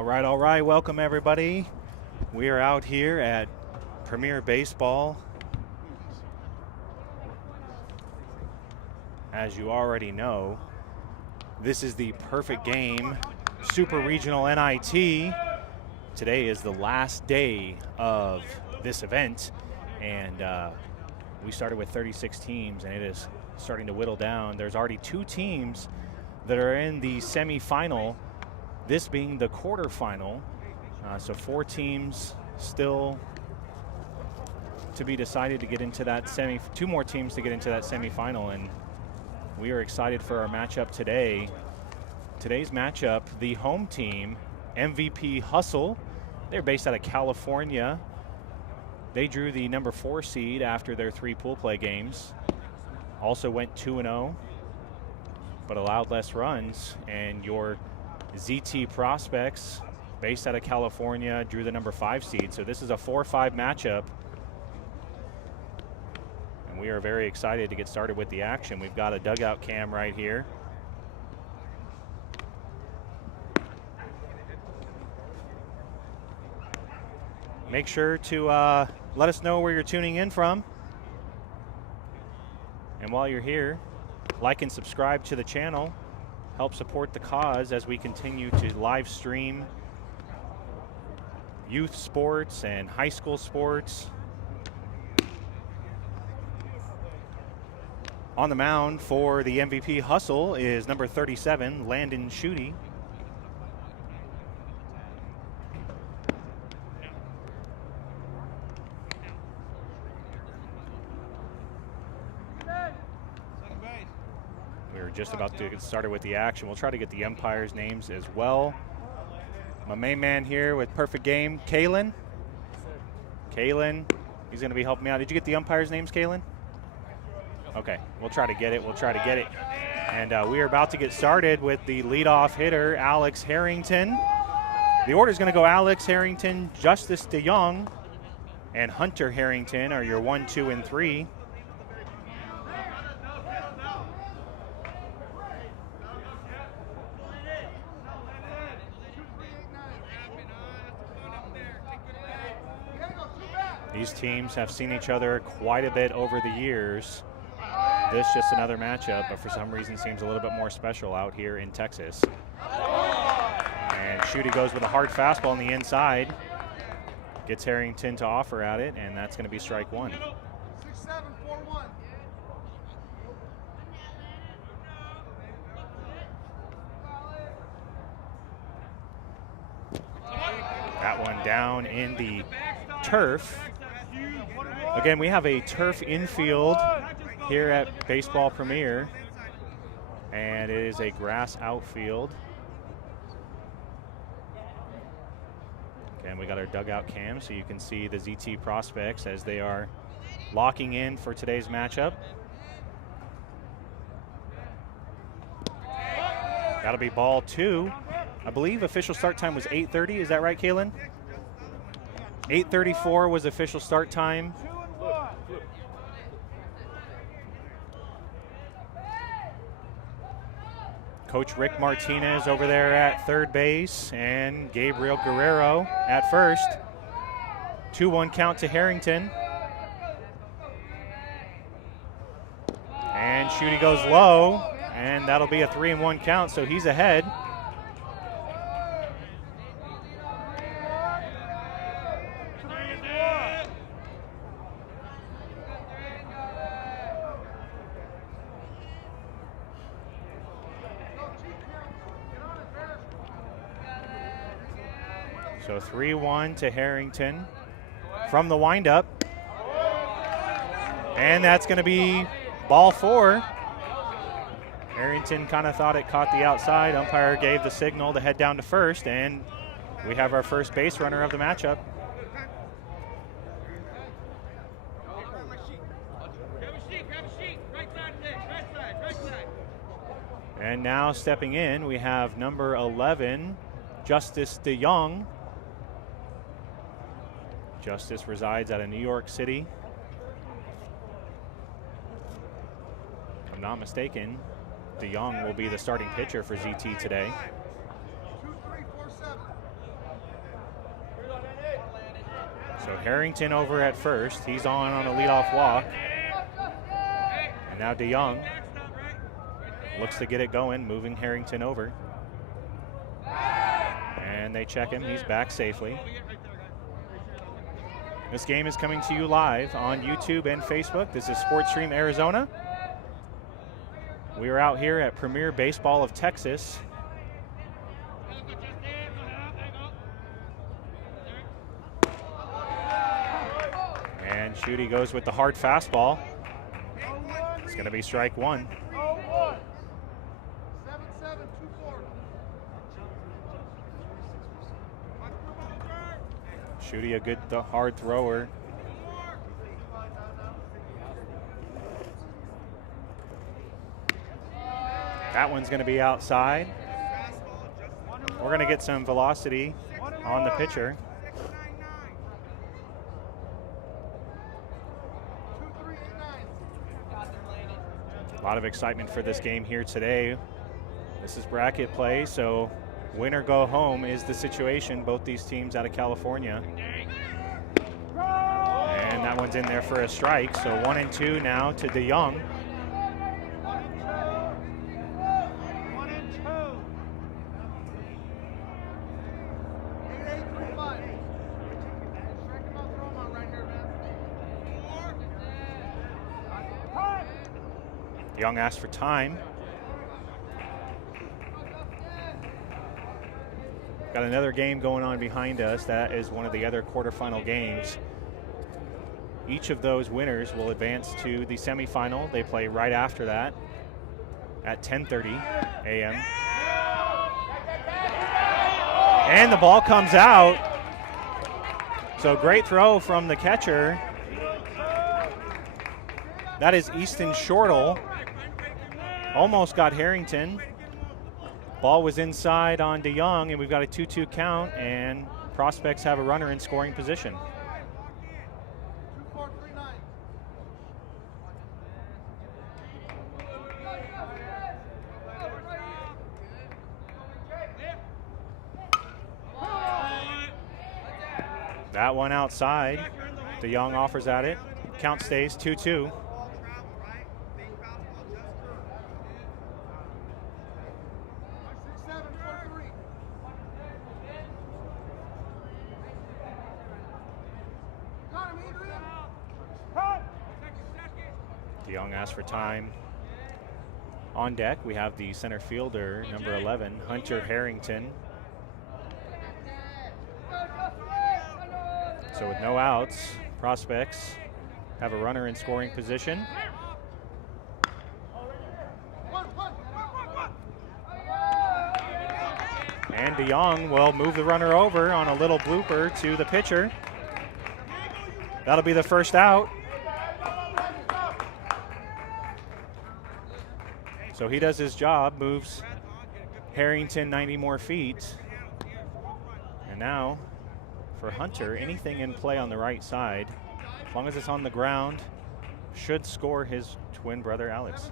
All right. Welcome, everybody. We are out here at Premier Baseball. As you already know, this is the perfect game, Super Regional NIT. Today is the last day of this event, and we started with 36 teams, and it is starting to whittle down. There's already 2 teams that are in the semifinal, this being the quarterfinal. So 4 teams still to be decided to get into that 2 more teams to get into that semifinal, and we are excited for our matchup today. Today's matchup, the home team, MVP Hustle. They're based out of California. They drew the number 4 seed after their 3 pool play games. Also went 2-0, but allowed less runs. And your ZT Prospects, based out of California, drew the number 5 seed. So this is a 4-5 matchup. And we are very excited to get started with the action. We've got a dugout cam right here. Make sure to let us know where you're tuning in from. And while you're here, like and subscribe to the channel. Help support the cause as we continue to live stream youth sports and high school sports. On the mound for the MVP Hustle is number 37, Landon Schutte. Just about to get started with the action. We'll try to get the umpires' names as well. My main man here with Perfect Game, Kalen. Kalen, he's going to be helping me out. Did you get the umpires' names, Kalen? Okay, we'll try to get it. And we are about to get started with the leadoff hitter, Alex Harrington. The order is going to go Alex Harrington, Justice DeYoung, and Hunter Harrington are your 1, 2, and 3. These teams have seen each other quite a bit over the years. This just another matchup, but for some reason seems a little bit more special out here in Texas. And Schutte goes with a hard fastball on the inside. Gets Harrington to offer at it, and that's going to be strike 1. 6-7-4-1. That one down in the turf. Again, we have a turf infield here at Baseball Premier, and it is a grass outfield. Again, we got our dugout cam so you can see the ZT Prospects as they are locking in for today's matchup. That'll be ball 2. I believe official start time was 8:30. Is that right, Kalen? 8:34 was official start time. Coach Rick Martinez over there at third base and Gabriel Guerrero at first. 2-1 count to Harrington. And Schutte goes low, and that'll be a 3-1 count, so he's ahead. So 3-1 to Harrington from the windup. And that's going to be ball 4. Harrington kind of thought it caught the outside. Umpire gave the signal to head down to first, and we have our first base runner of the matchup. And now stepping in, we have number 11, Justice DeYoung. Justice resides out of New York City. If I'm not mistaken, DeYoung will be the starting pitcher for ZT today. 2-3-4-7. So Harrington over at first. He's on a leadoff walk. And now DeYoung looks to get it going, moving Harrington over. And they check him. He's back safely. This game is coming to you live on YouTube and Facebook. This is SportsStream Arizona. We are out here at Premier Baseball of Texas. And Schutte goes with the hard fastball. It's going to be strike one. 7-7, 2-4. Schutte, a good hard thrower. That one's going to be outside. We're going to get some velocity on the pitcher. A lot of excitement for this game here today. This is bracket play, so win or go home is the situation. Both these teams out of California. And that one's in there for a strike. So 1-2 now to DeYoung. DeYoung asked for time. Got another game going on behind us. That is one of the other quarterfinal games. Each of those winners will advance to the semifinal. They play right after that at 10:30 a.m. And the ball comes out. So great throw from the catcher. That is Easton Shortle. Almost got Harrington. Ball was inside on DeYoung, and we've got a 2-2 count, and Prospects have a runner in scoring position. That one outside. DeYoung offers at it. Count stays 2-2. DeYoung asks for time. On deck, we have the center fielder, number 11, Hunter Harrington. So with no outs, Prospects have a runner in scoring position. And DeYoung will move the runner over on a little blooper to the pitcher. That'll be the first out. So he does his job, moves Harrington 90 more feet. And now for Hunter, anything in play on the right side, as long as it's on the ground, should score his twin brother Alex.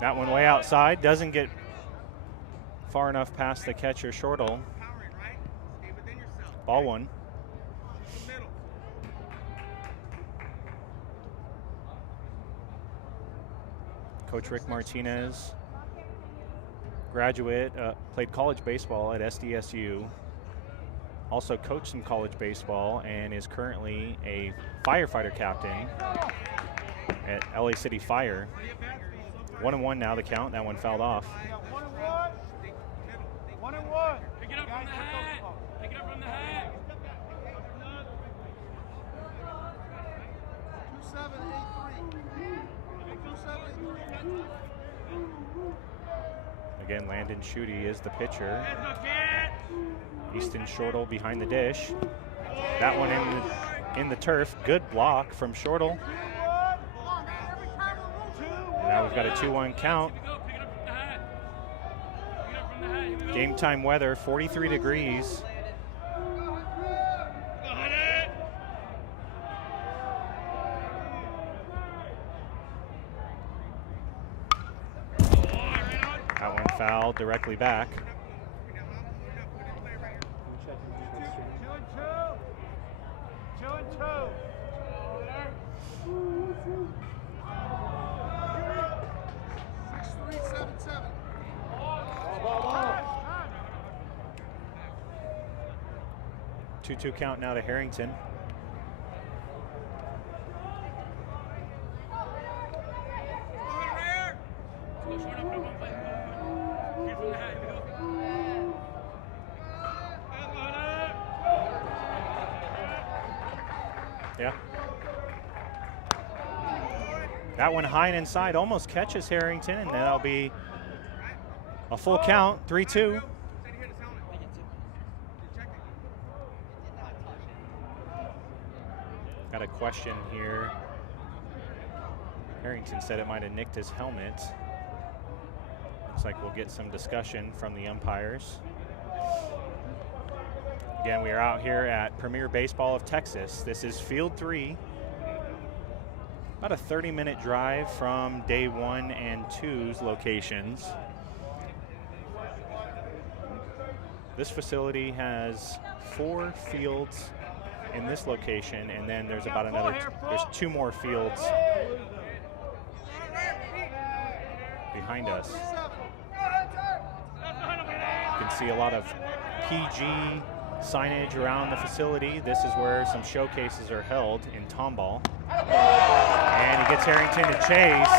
That one way outside, doesn't get far enough past the catcher, Shortle. Ball one. Coach Rick Martinez, graduate, played college baseball at SDSU, also coached some college baseball, and is currently a firefighter captain at LA City Fire. 1-1 now the count. That one fouled off. 1-1. Pick it up from the hat. Pick it up from the hat. 2-7-8-3. Again, Landon Schutte is the pitcher. Easton Shortle behind the dish. That one in the turf. Good block from Shortle. And now we've got a 2-1 count. Game time weather, 43 degrees. foul directly back. 2 and 2. 6-3-7-7. 2-2 count now to Harrington. Yeah. That one high and inside almost catches Harrington, and that'll be a full count, 3-2. Got a question here. Harrington said it might have nicked his helmet. Looks like we'll get some discussion from the umpires. Again, we are out here at Premier Baseball of Texas. This is Field 3. About a 30-minute drive from day 1 and 2's locations. This facility has 4 fields in this location, and then there's about there's 2 more fields behind us. You can see a lot of PG signage around the facility. This is where some showcases are held in Tomball. And he gets Harrington to chase.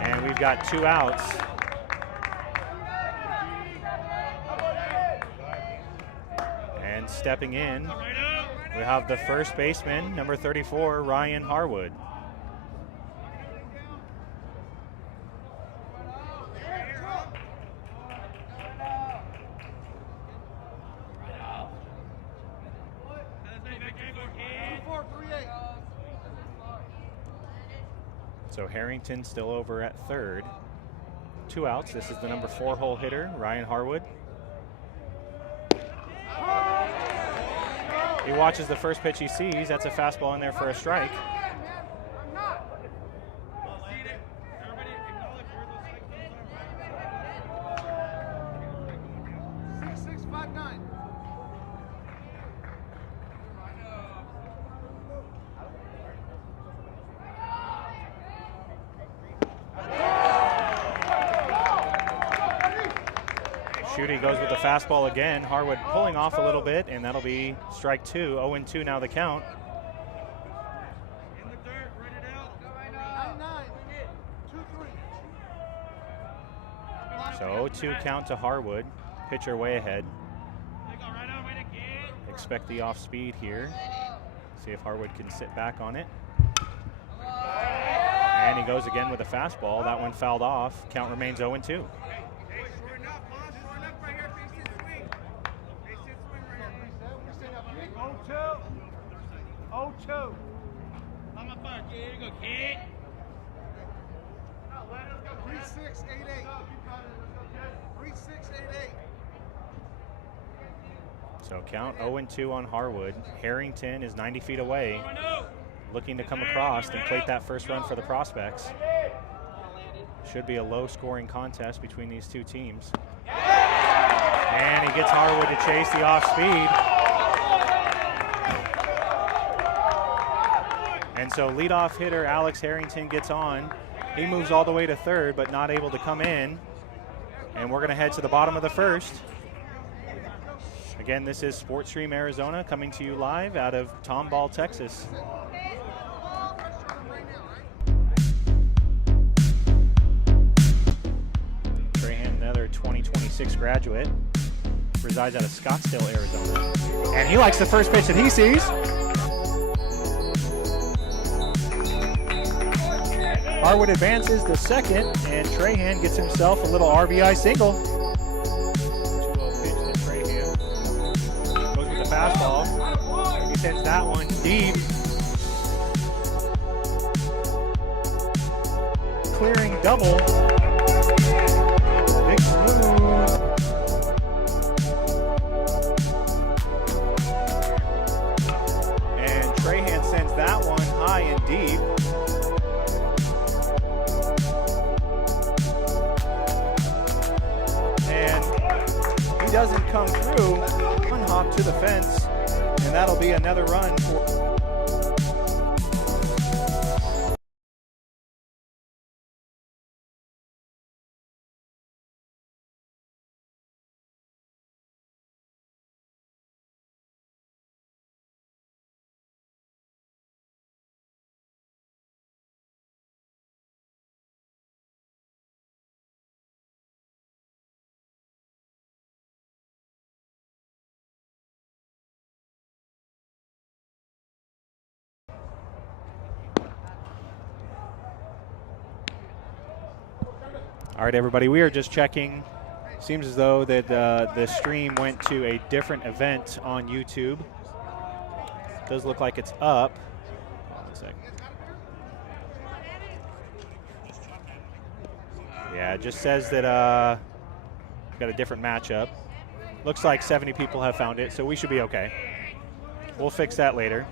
And we've got 2 outs. And stepping in, we have the first baseman, number 34, Ryan Harwood. So Harrington still over at third. 2 outs. This is the number 4 hole hitter, Ryan Harwood. He watches the first pitch he sees. That's a fastball in there for a strike. 6-6-5-9. Schutte goes with the fastball again. Harwood pulling off a little bit, and that'll be strike 2. 0-2 now the count. In the dirt, run it out. 9-9. 2-3. So 0-2 count to Harwood. Pitcher way ahead. Expect the off speed here. See if Harwood can sit back on it. And he goes again with a fastball. That one fouled off. Count remains 0-2. 0-2. 3-6-8-8. 3-6-8-8. So count 0-2 on Harwood. Harrington is 90 feet away, looking to come across and plate that first run for the Prospects. Should be a low-scoring contest between these 2 teams. And he gets Harwood to chase the off-speed. And so leadoff hitter Alex Harrington gets on. He moves all the way to third, but not able to come in. And we're going to head to the bottom of the first. Again, this is Sportstream Arizona coming to you live out of Tomball, Texas. Trahan, another 2026 graduate, resides out of Scottsdale, Arizona. And he likes the first pitch that he sees. Harwood advances to second, and Trahan gets himself a little RBI single. 2-0 pitch to Trahan. Goes with the fastball. He sends that one deep. Clearing double. Big move. And Trahan sends that one high and deep. doesn't come through, one hop to the fence, and that'll be another run for. All right, everybody, we are just checking. Seems as though that the stream went to a different event on YouTube. Does look like it's up. Hold on a second. Yeah, it just says that we've got a different matchup. Looks like 70 people have found it, so we should be okay. We'll fix that later.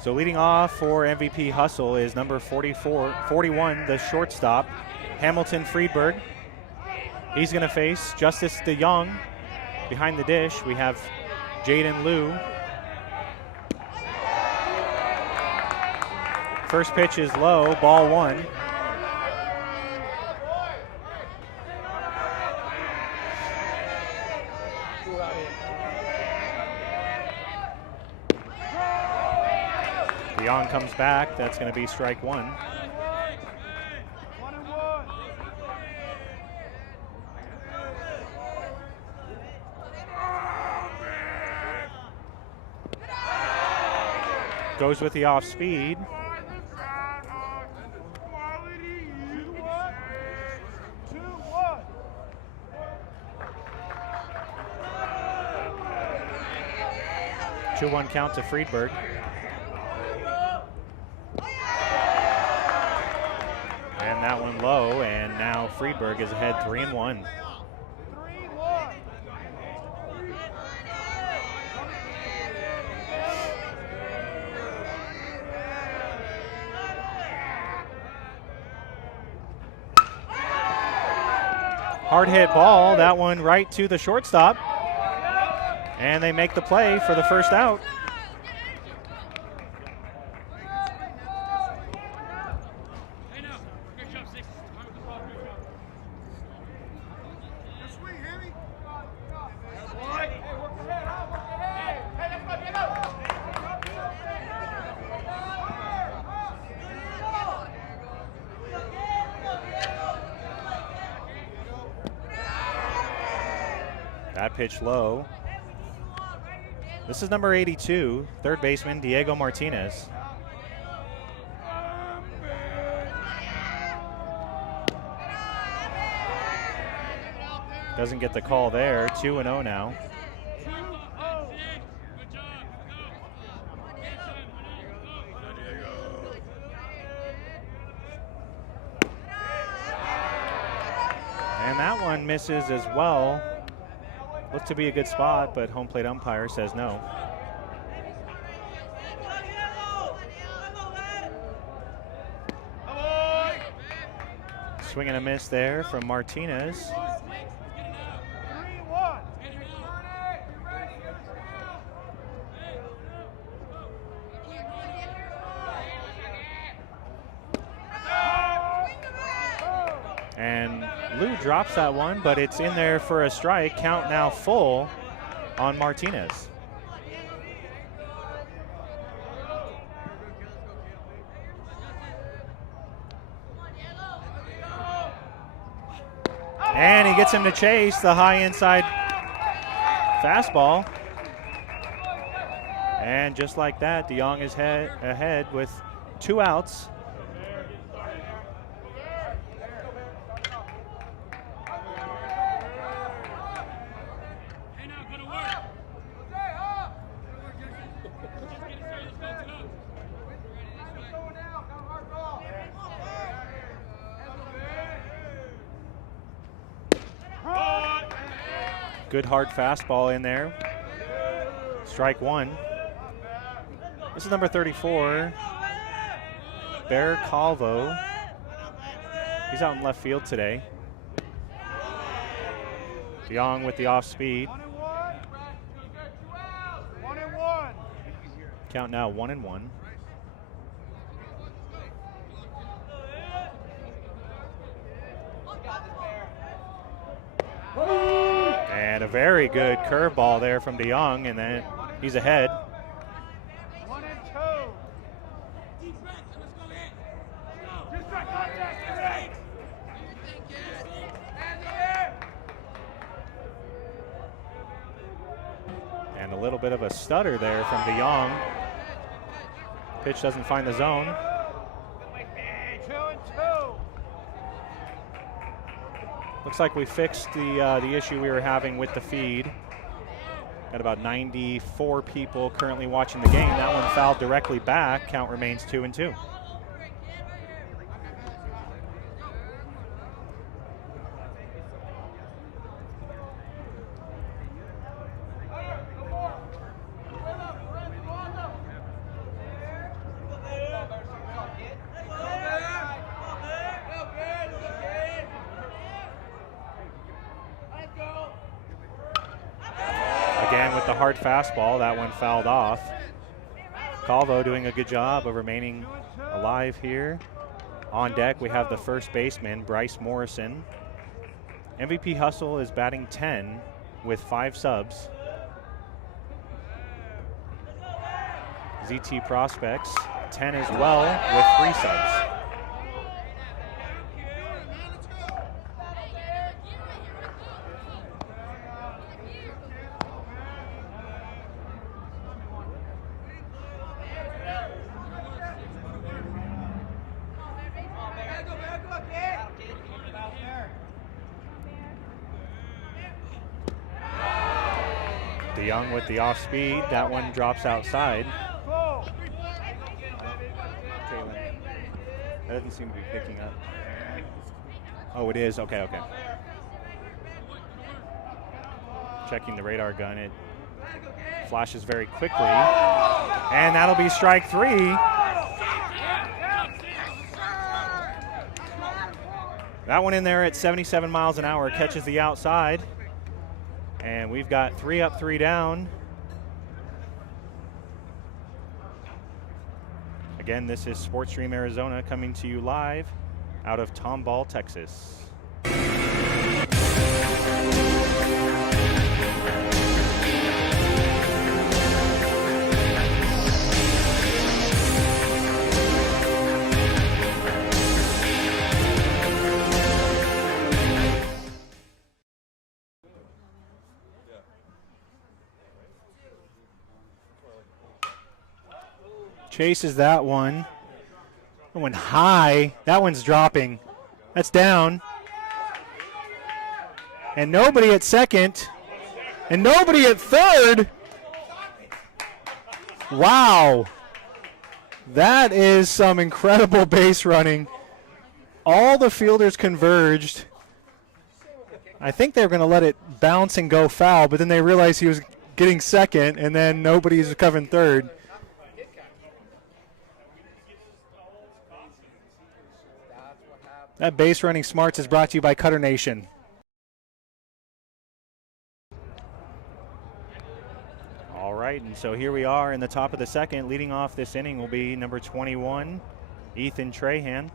So leading off for MVP Hustle is number 41, the shortstop, Hamilton Friedberg. He's going to face Justice DeYoung. Behind the dish, we have Jaden Liu. First pitch is low, ball one. DeYoung comes back. That's going to be strike one. Goes with the off speed. Two-one count to Friedberg. And that one low, and now Friedberg is ahead 3-1. Hard hit ball, that one right to the shortstop. And they make the play for the first out. That pitch low. This is number 82, third baseman Diego Martinez. Doesn't get the call there, 2-0 now. And that one misses as well. Looked to be a good spot, but home plate umpire says no. Swing and a miss there from Martinez. And Lou drops that one, but it's in there for a strike. Count now full on Martinez. And he gets him to chase the high inside fastball. And just like that, DeYoung is ahead with 2 outs. Good hard fastball in there. Strike one. This is number 34, Bear Calvo. He's out in left field today. DeYoung with the off speed. 1-1. 1-1. Count now 1-1. And a very good curveball there from DeYoung, and then he's ahead. 1-2. And a little bit of a stutter there from DeYoung. Pitch doesn't find the zone. 2-2. Looks like we fixed the issue we were having with the feed. Got about 94 people currently watching the game. That one fouled directly back. Count remains 2-2. Again with the hard fastball, that one fouled off. Calvo doing a good job of remaining alive here. On deck, we have the first baseman, Bryce Morrison. MVP Hustle is batting 10 with 5 subs. ZT Prospects, 10 as well with 3 subs. DeYoung with the off speed. That one drops outside. That doesn't seem to be picking up. Oh, it is. Okay, okay. Checking the radar gun. It flashes very quickly. And that'll be strike 3. That one in there at 77 miles an hour catches the outside. And we've got 3 up, 3 down. Again, this is SportsStream Arizona coming to you live out of Tomball, Texas. Chases that one. That one high. That one's dropping. That's down. And nobody at second. And nobody at third. Wow. That is some incredible base running. All the fielders converged. I think they were going to let it bounce and go foul, but then they realized he was getting second, and then nobody's covering third. That base running smarts is brought to you by Cutter Nation. All right, and so here we are in the top of the second. Leading off this inning will be number 21, Ethan Trahan.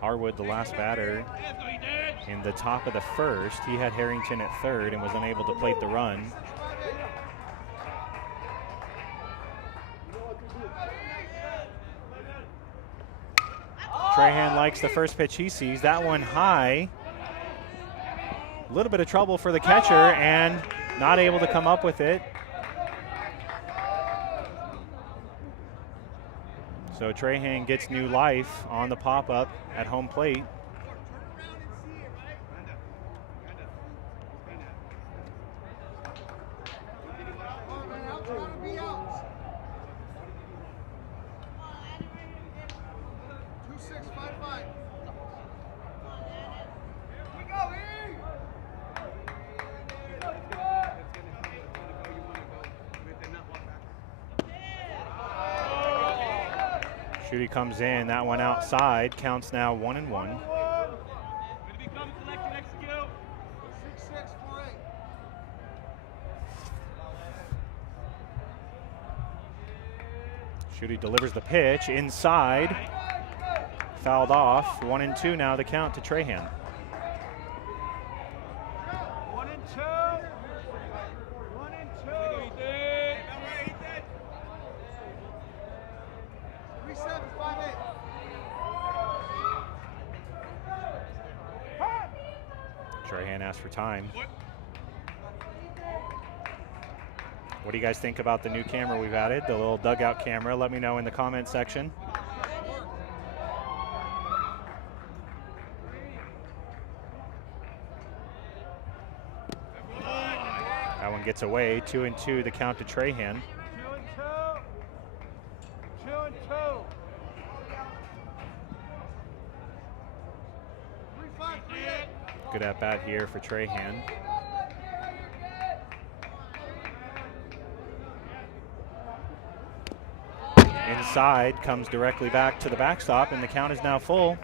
Harwood, the last batter, in the top of the first. He had Harrington at third and was unable to plate the run. Trahan likes the first pitch he sees. That one high. A little bit of trouble for the catcher and not able to come up with it. So Trahan gets new life on the pop-up at home plate. Shooty comes in, that one outside, counts now 1-1. Ready to become select and execute. 6-6-4-8. Shooty delivers the pitch inside, fouled off. 1-2 now the count to Trahan. 1-2. 1-2. 3-7-5-8. Trahan asked for time. What do you guys think about the new camera we've added, the little dugout camera? Let me know in the comment section. That one gets away. 2-2 the count to Trahan. 2-2. 2-2. 3-5-3-8. Good at bat here for Trahan. Inside, comes directly back to the backstop, and the count is now full.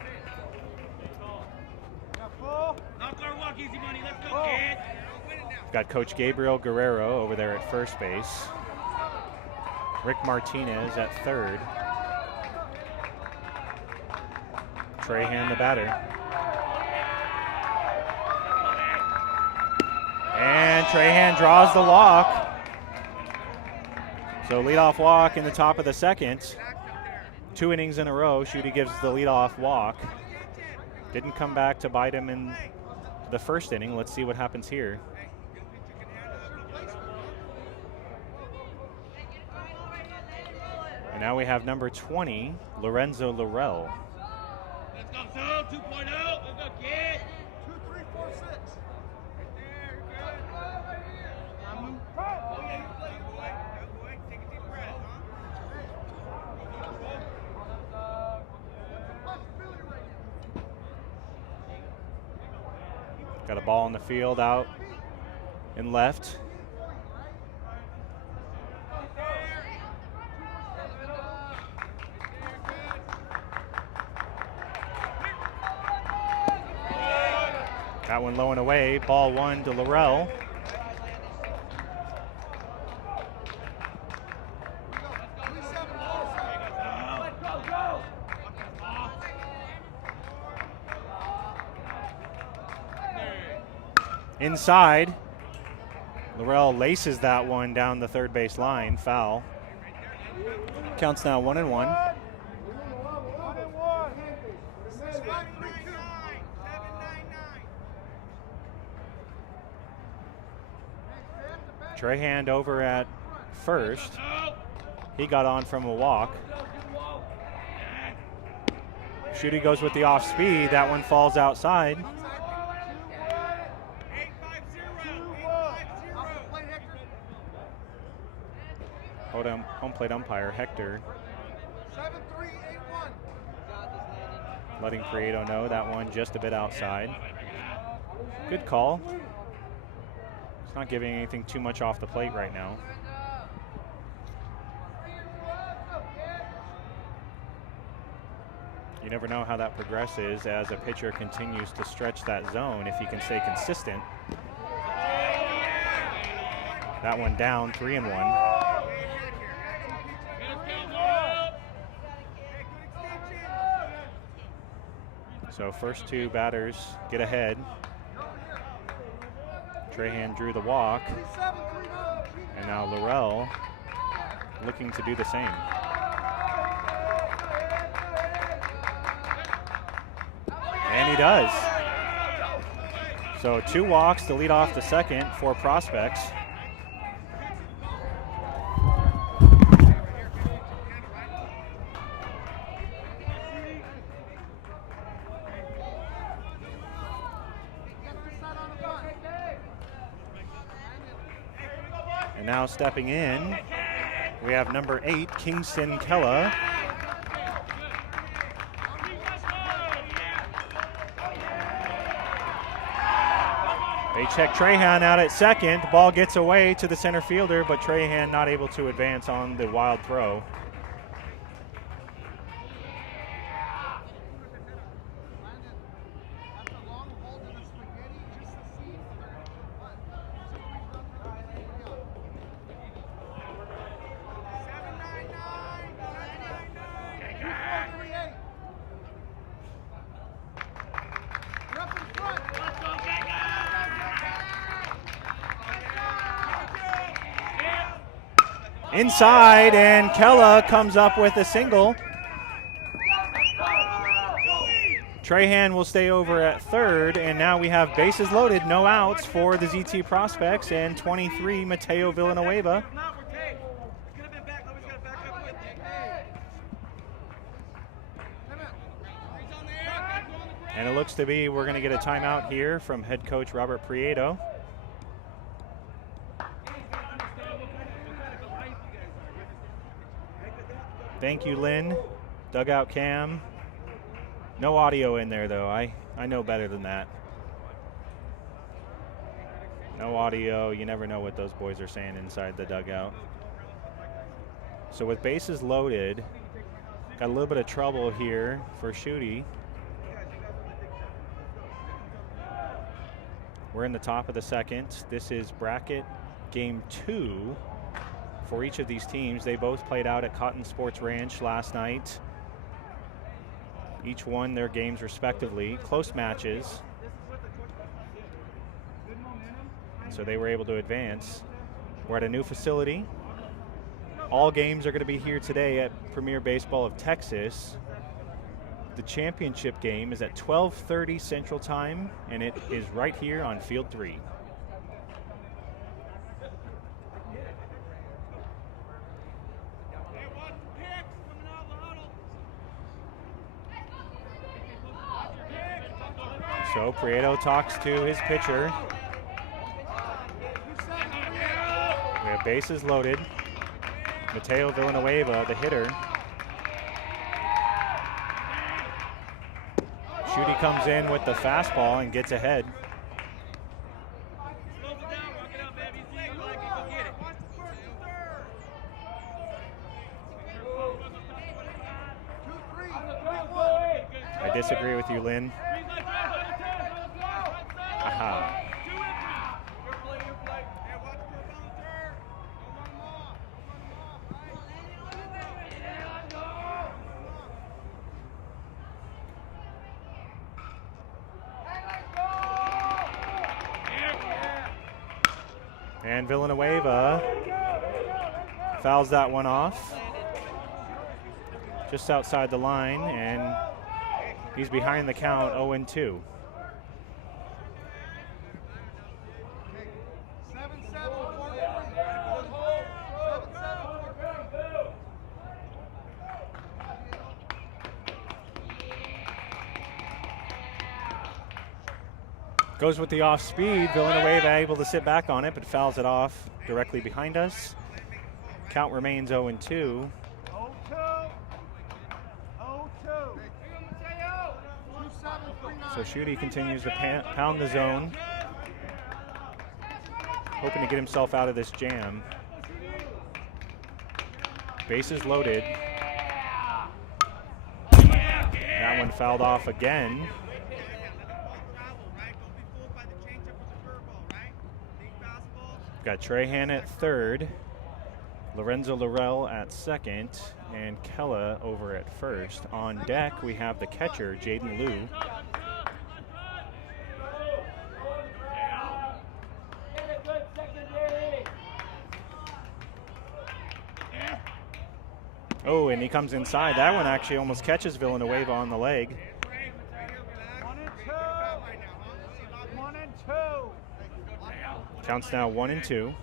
Got full. Knock our walk, easy money. Let's go, kid. Got Coach Gabriel Guerrero over there at first base. Rick Martinez at third. Trahan the batter. And Trahan draws the walk. So leadoff walk in the top of the second. 2 innings in a row, Shooty gives the leadoff walk. Didn't come back to bite him in the first inning. Let's see what happens here. And now we have number 20, Lorenzo Laurel. Let's go, Zone 2.0. Let's go, kid. 2-3-4-6. Right there. You're good. Got a ball in the field out and left. That one low and away. Ball 1 to Laurel. Inside. Laurel laces that one down the third base line. Foul. Counts now 1-1. 1-1. 6-5-3-2. Trahan over at first. He got on from a walk. Shooty goes with the off speed. That one falls outside. Home plate umpire Hector 7-3-8-1. letting Prieto know that one just a bit outside. Good call. It's not giving anything too much off the plate right now. You never know how that progresses as a pitcher continues to stretch that zone if he can stay consistent. That one down, 3-1. So first 2 batters get ahead. Trahan drew the walk. And now Laurel looking to do the same. And he does. So 2 walks to lead off the second for Prospects. And now stepping in, we have number 8, Kingston Kella. They check Trahan out at second. The ball gets away to the center fielder, but Trahan not able to advance on the wild throw. Inside, and Kella comes up with a single. Trahan will stay over at third, and now we have bases loaded, no outs for the ZT Prospects, and 23, Mateo Villanueva. And it looks to be we're going to get a timeout here from head coach Robert Prieto. Thank you, Lynn. Dugout cam. No audio in there, though. I know better than that. No audio. You never know what those boys are saying inside the dugout. So with bases loaded, got a little bit of trouble here for Schutte. We're in the top of the second. This is bracket game 2 for each of these teams. They both played out at Cotton Sports Ranch last night. Each won their games respectively, close matches. So they were able to advance. We're at a new facility. All games are going to be here today at Premier Baseball of Texas. The championship game is at 12:30 Central Time, and it is right here on Field 3. So Prieto talks to his pitcher. We have bases loaded. Mateo Villanueva, the hitter. Schutte comes in with the fastball and gets ahead. I disagree with you, Lynn. Aha. And Villanueva fouls that one off just outside the line, and he's behind the count 0-2. Goes with the off speed. Villanueva able to sit back on it, but fouls it off directly behind us. Count remains 0-2. So Schutte continues to pound the zone, hoping to get himself out of this jam. Bases loaded. That one fouled off again. Got Trahan at third, Lorenzo Laurel at second, and Kella over at first. On deck, we have the catcher, Jaden Liu. Oh, and he comes inside. That one actually almost catches Villanueva on the leg. 1-2. Counts now 1-2. 2-3-5-9.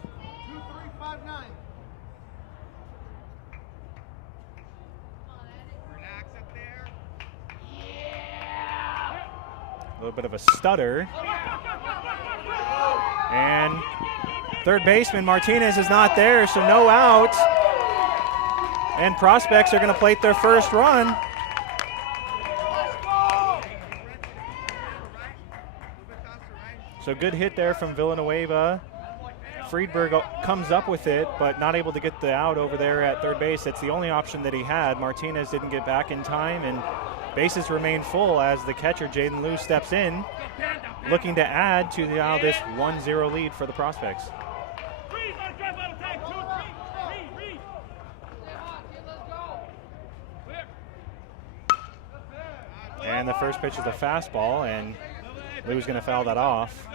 A little bit of a stutter. And third baseman Martinez is not there, so no out. And Prospects are going to plate their first run. So good hit there from Villanueva. Friedberg comes up with it, but not able to get the out over there at third base. That's the only option that he had. Martinez didn't get back in time, and bases remain full as the catcher, Jaden Liu, steps in, looking to add to now this 1-0 lead for the Prospects. And the first pitch is a fastball, and Liu's going to foul that off.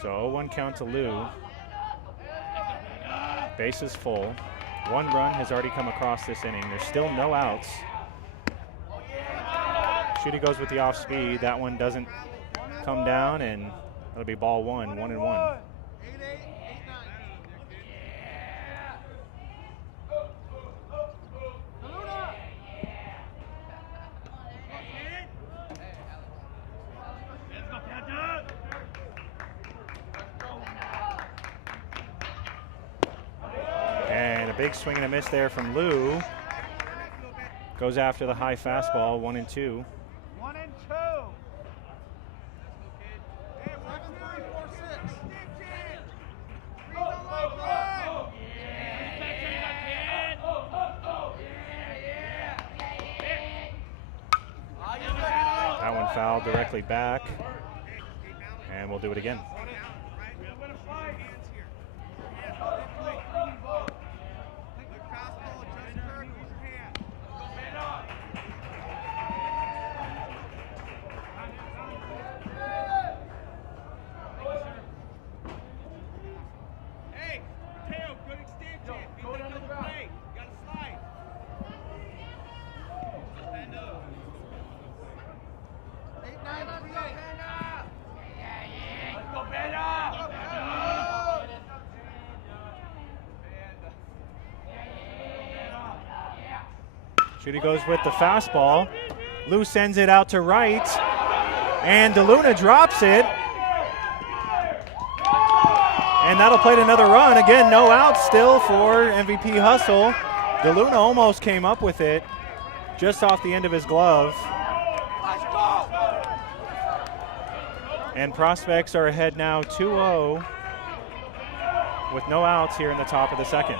So 0-1 count to Lou. Base is full. 1 run has already come across this inning. There's still no outs. Shooty goes with the off speed. That one doesn't come down, and it'll be ball 1, 1-1. And a big swing and a miss there from Lou. Goes after the high fastball, 1-2. 1-2. That one fouled directly back. And we'll do it again. Shooty goes with the fastball. Lou sends it out to right, and DeLuna drops it. And that'll play another run. Again, no outs still for MVP Hustle. DeLuna almost came up with it just off the end of his glove. And Prospects are ahead now 2-0 with no outs here in the top of the second.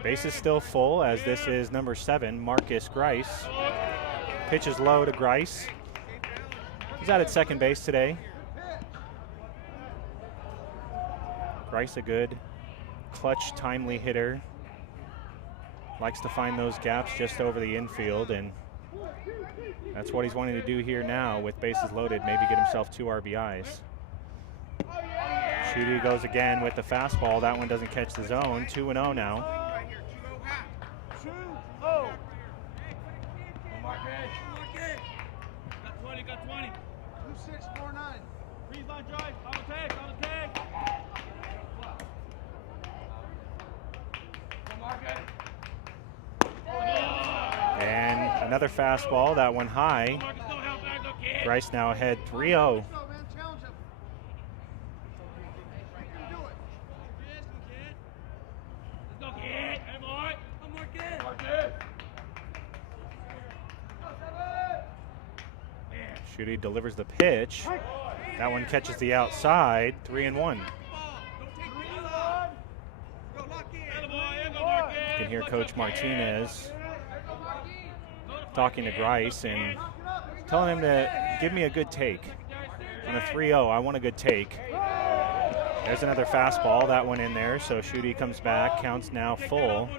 Base is still full as this is number 7, Marcus Grice. Pitch is low to Grice. He's out at second base today. Grice, a good, clutch, timely hitter. Likes to find those gaps just over the infield, and that's what he's wanting to do here now with bases loaded, maybe get himself 2 RBIs. Shooty goes again with the fastball. That one doesn't catch the zone. 2-0 now. And another fastball, that one high. Grice now ahead 3-0. Shooty delivers the pitch. That one catches the outside, 3-1. You can hear Coach Martinez talking to Grice and telling him to give me a good take. On a 3-0, I want a good take. There's another fastball, that one in there, so Shooty comes back, counts now full.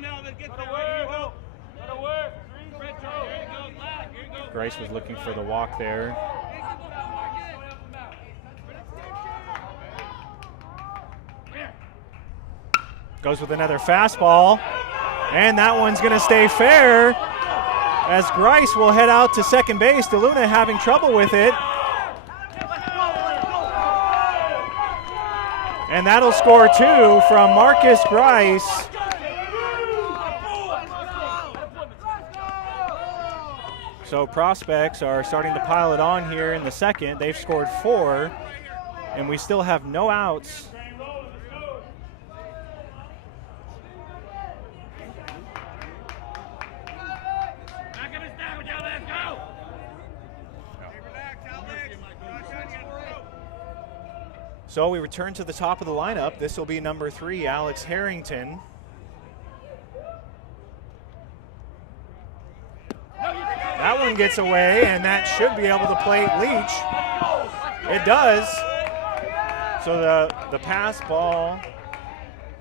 Grice was looking for the walk there. Goes with another fastball, and that one's going to stay fair as Grice will head out to second base. DeLuna having trouble with it. And that'll score 2 from Marcus Grice. So Prospects are starting to pile it on here in the second. They've scored 4, and we still have no outs. So we return to the top of the lineup. This will be number 3, Alex Harrington. That one gets away, and that should be able to plate Leach. It does. So the pass ball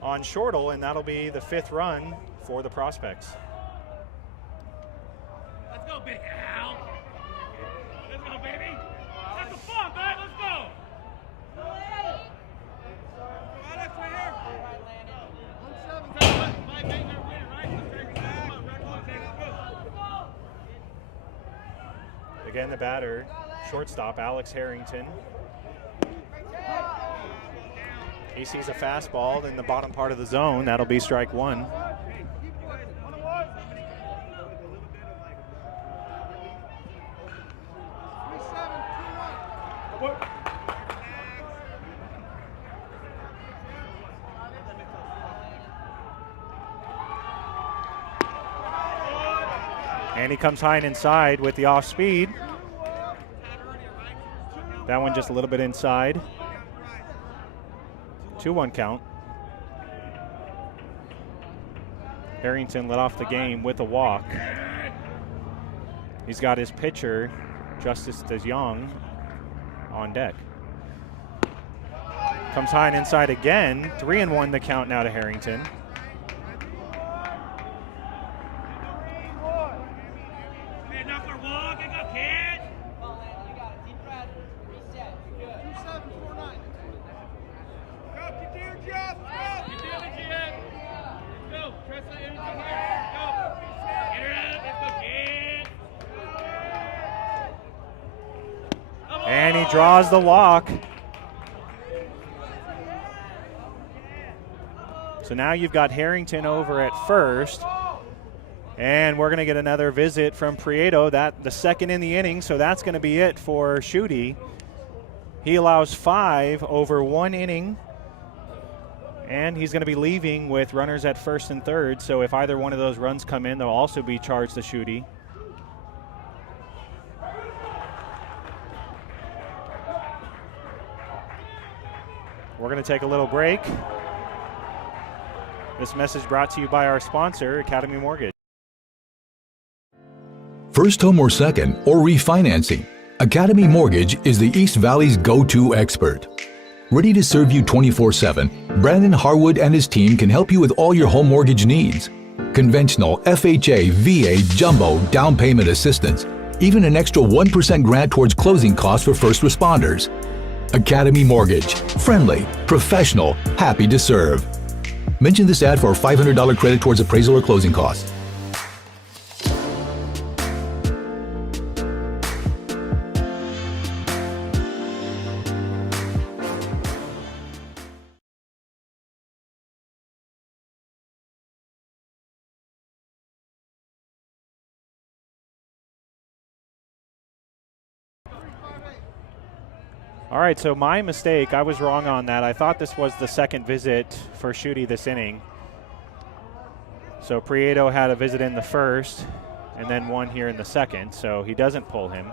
on Shortle, and that'll be the 5th run for the Prospects. Let's go, Big Al. Let's go, baby. That's the fun, man. Let's go. Alex, right here. Again, the batter, shortstop Alex Harrington. He sees a fastball in the bottom part of the zone. That'll be strike 1. And he comes high and inside with the off speed. That one just a little bit inside. 2-1 count. Harrington led off the game with a walk. He's got his pitcher, Justice DeJong, on deck. Comes high and inside again. 3-1 the count now to Harrington. And he draws the walk. So now you've got Harrington over at first. And we're going to get another visit from Prieto, that the second in the inning, so that's going to be it for Schutte. He allows 5 over 1 inning. And he's going to be leaving with runners at first and third, so if either one of those runs come in, they'll also be charged to Schutte. We're going to take a little break. This message brought to you by our sponsor, Academy Mortgage. First home or second, or refinancing, Academy Mortgage is the East Valley's go-to expert. Ready to serve you 24/7, Brandon Harwood and his team can help you with all your home mortgage needs. Conventional, FHA, VA, jumbo, down payment assistance, even an extra 1% grant towards closing costs for first responders. Academy Mortgage. Friendly, professional, happy to serve. Mention this ad for a $500 credit towards appraisal or closing costs. All right, so my mistake. I was wrong on that. I thought this was the second visit for Schutte this inning. So Prieto had a visit in the first and then one here in the second, so he doesn't pull him.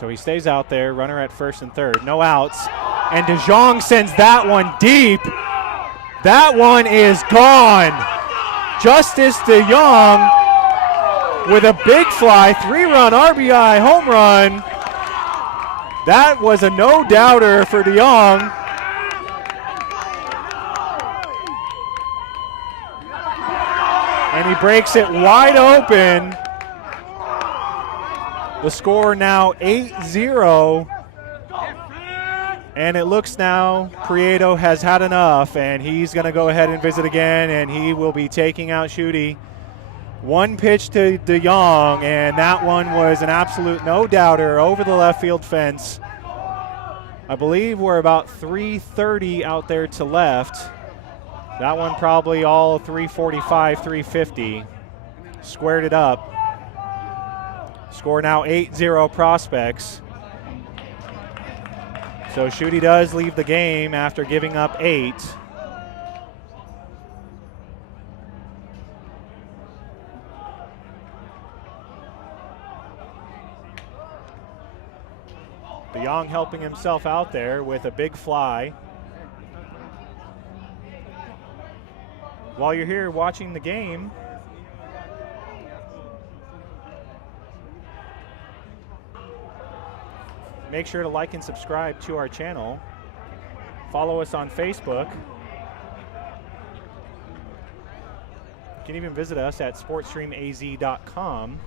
So he stays out there, runner at first and third, no outs. And DeJong sends that one deep. That one is gone. Justice DeJong with a big fly, 3-run RBI home run. That was a no-doubter for DeJong. And he breaks it wide open. The score now 8-0. And it looks now Prieto has had enough, and he's going to go ahead and visit again, and he will be taking out Schutte. One pitch to DeJong, and that one was an absolute no-doubter over the left field fence. I believe we're about 330 out there to left. That one probably all 345, 350. Squared it up. Score now 8-0 Prospects. So Schutte does leave the game after giving up 8. DeJong helping himself out there with a big fly. While you're here watching the game, make sure to like and subscribe to our channel. Follow us on Facebook. You can even visit us at sportstreamaz.com.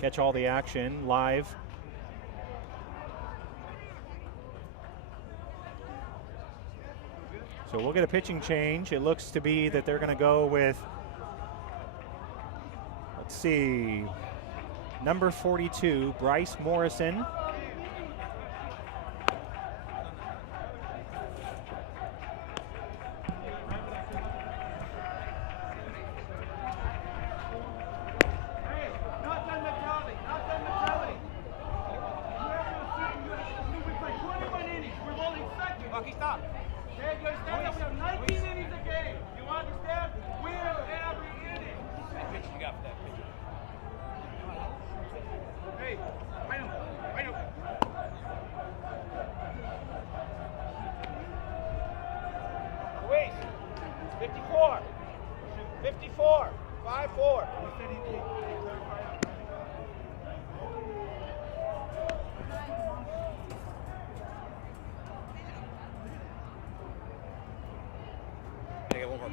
Catch all the action live. So we'll get a pitching change. It looks to be that they're going to go with, let's see, number 42, Bryce Morrison.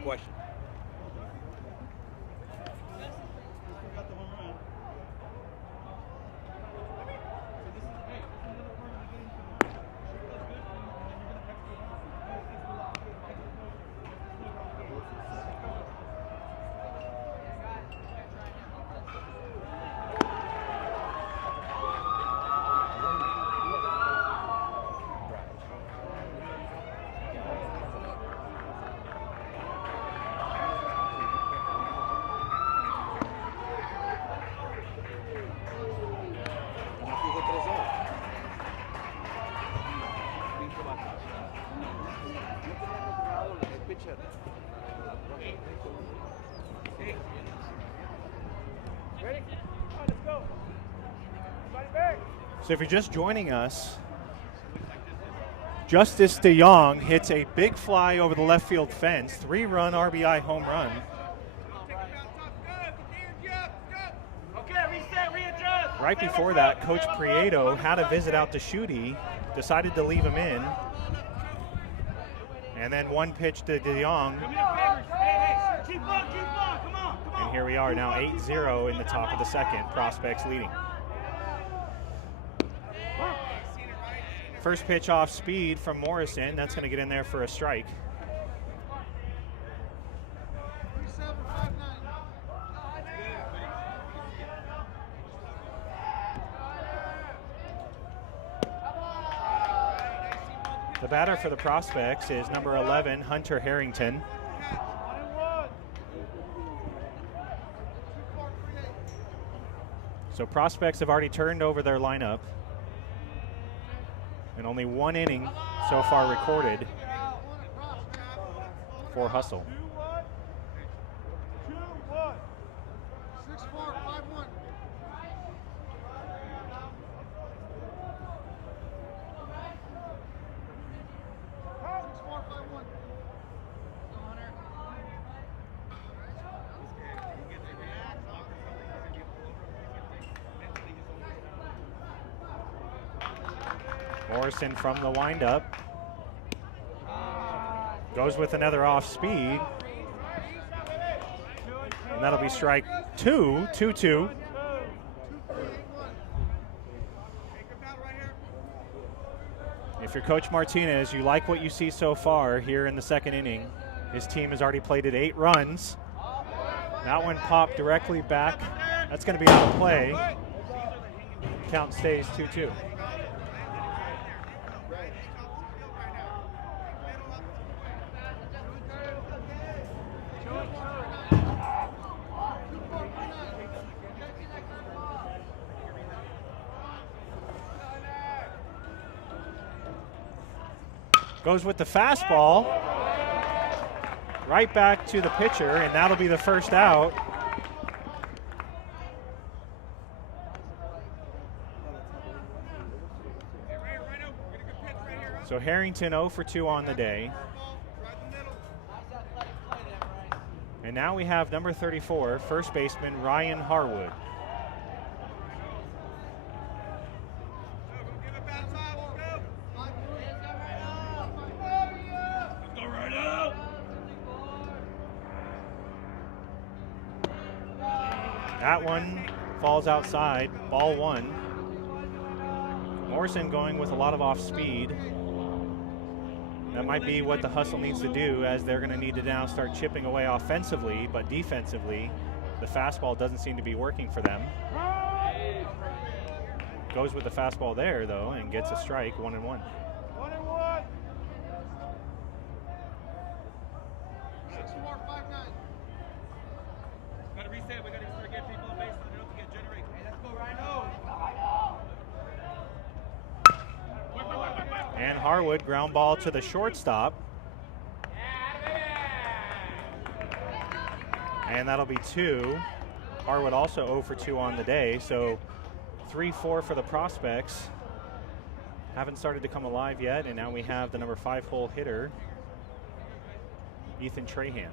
Question. So if you're just joining us, Justice DeYoung hits a big fly over the left field fence, 3-run RBI home run. Right before that, Coach Prieto had a visit out to Schutte, decided to leave him in. And then one pitch to DeYoung. And here we are now 8-0 in the top of the second, Prospects leading. First pitch off speed from Morrison. That's going to get in there for a strike. The batter for the Prospects is number 11, Hunter Harrington. So Prospects have already turned over their lineup. And only one inning so far recorded for Hustle. Morrison from the windup. Goes with another off speed. And that'll be strike 2, 2-2. If you're Coach Martinez, you like what you see so far here in the second inning. His team has already played at 8 runs. That one popped directly back. That's going to be out of play. Count stays 2-2. Goes with the fastball, right back to the pitcher, and that'll be the first out. So Harrington 0 for 2 on the day. And now we have number 34, first baseman Ryan Harwood. That one falls outside, ball one. Morrison going with a lot of off speed. That might be what the Hustle needs to do, as they're going to need to now start chipping away offensively, but defensively, the fastball doesn't seem to be working for them. Goes with the fastball there, though, and gets a strike, 1-1. 1-1. Gotta reset. We gotta start getting people on base. They don't get generated. Hey, let's go, Rhino. And Harwood, ground ball to the shortstop. And that'll be 2. Harwood also 0 for 2 on the day, so 3-4 for the Prospects. Haven't started to come alive yet, and now we have the number 5 hole hitter, Ethan Trahan.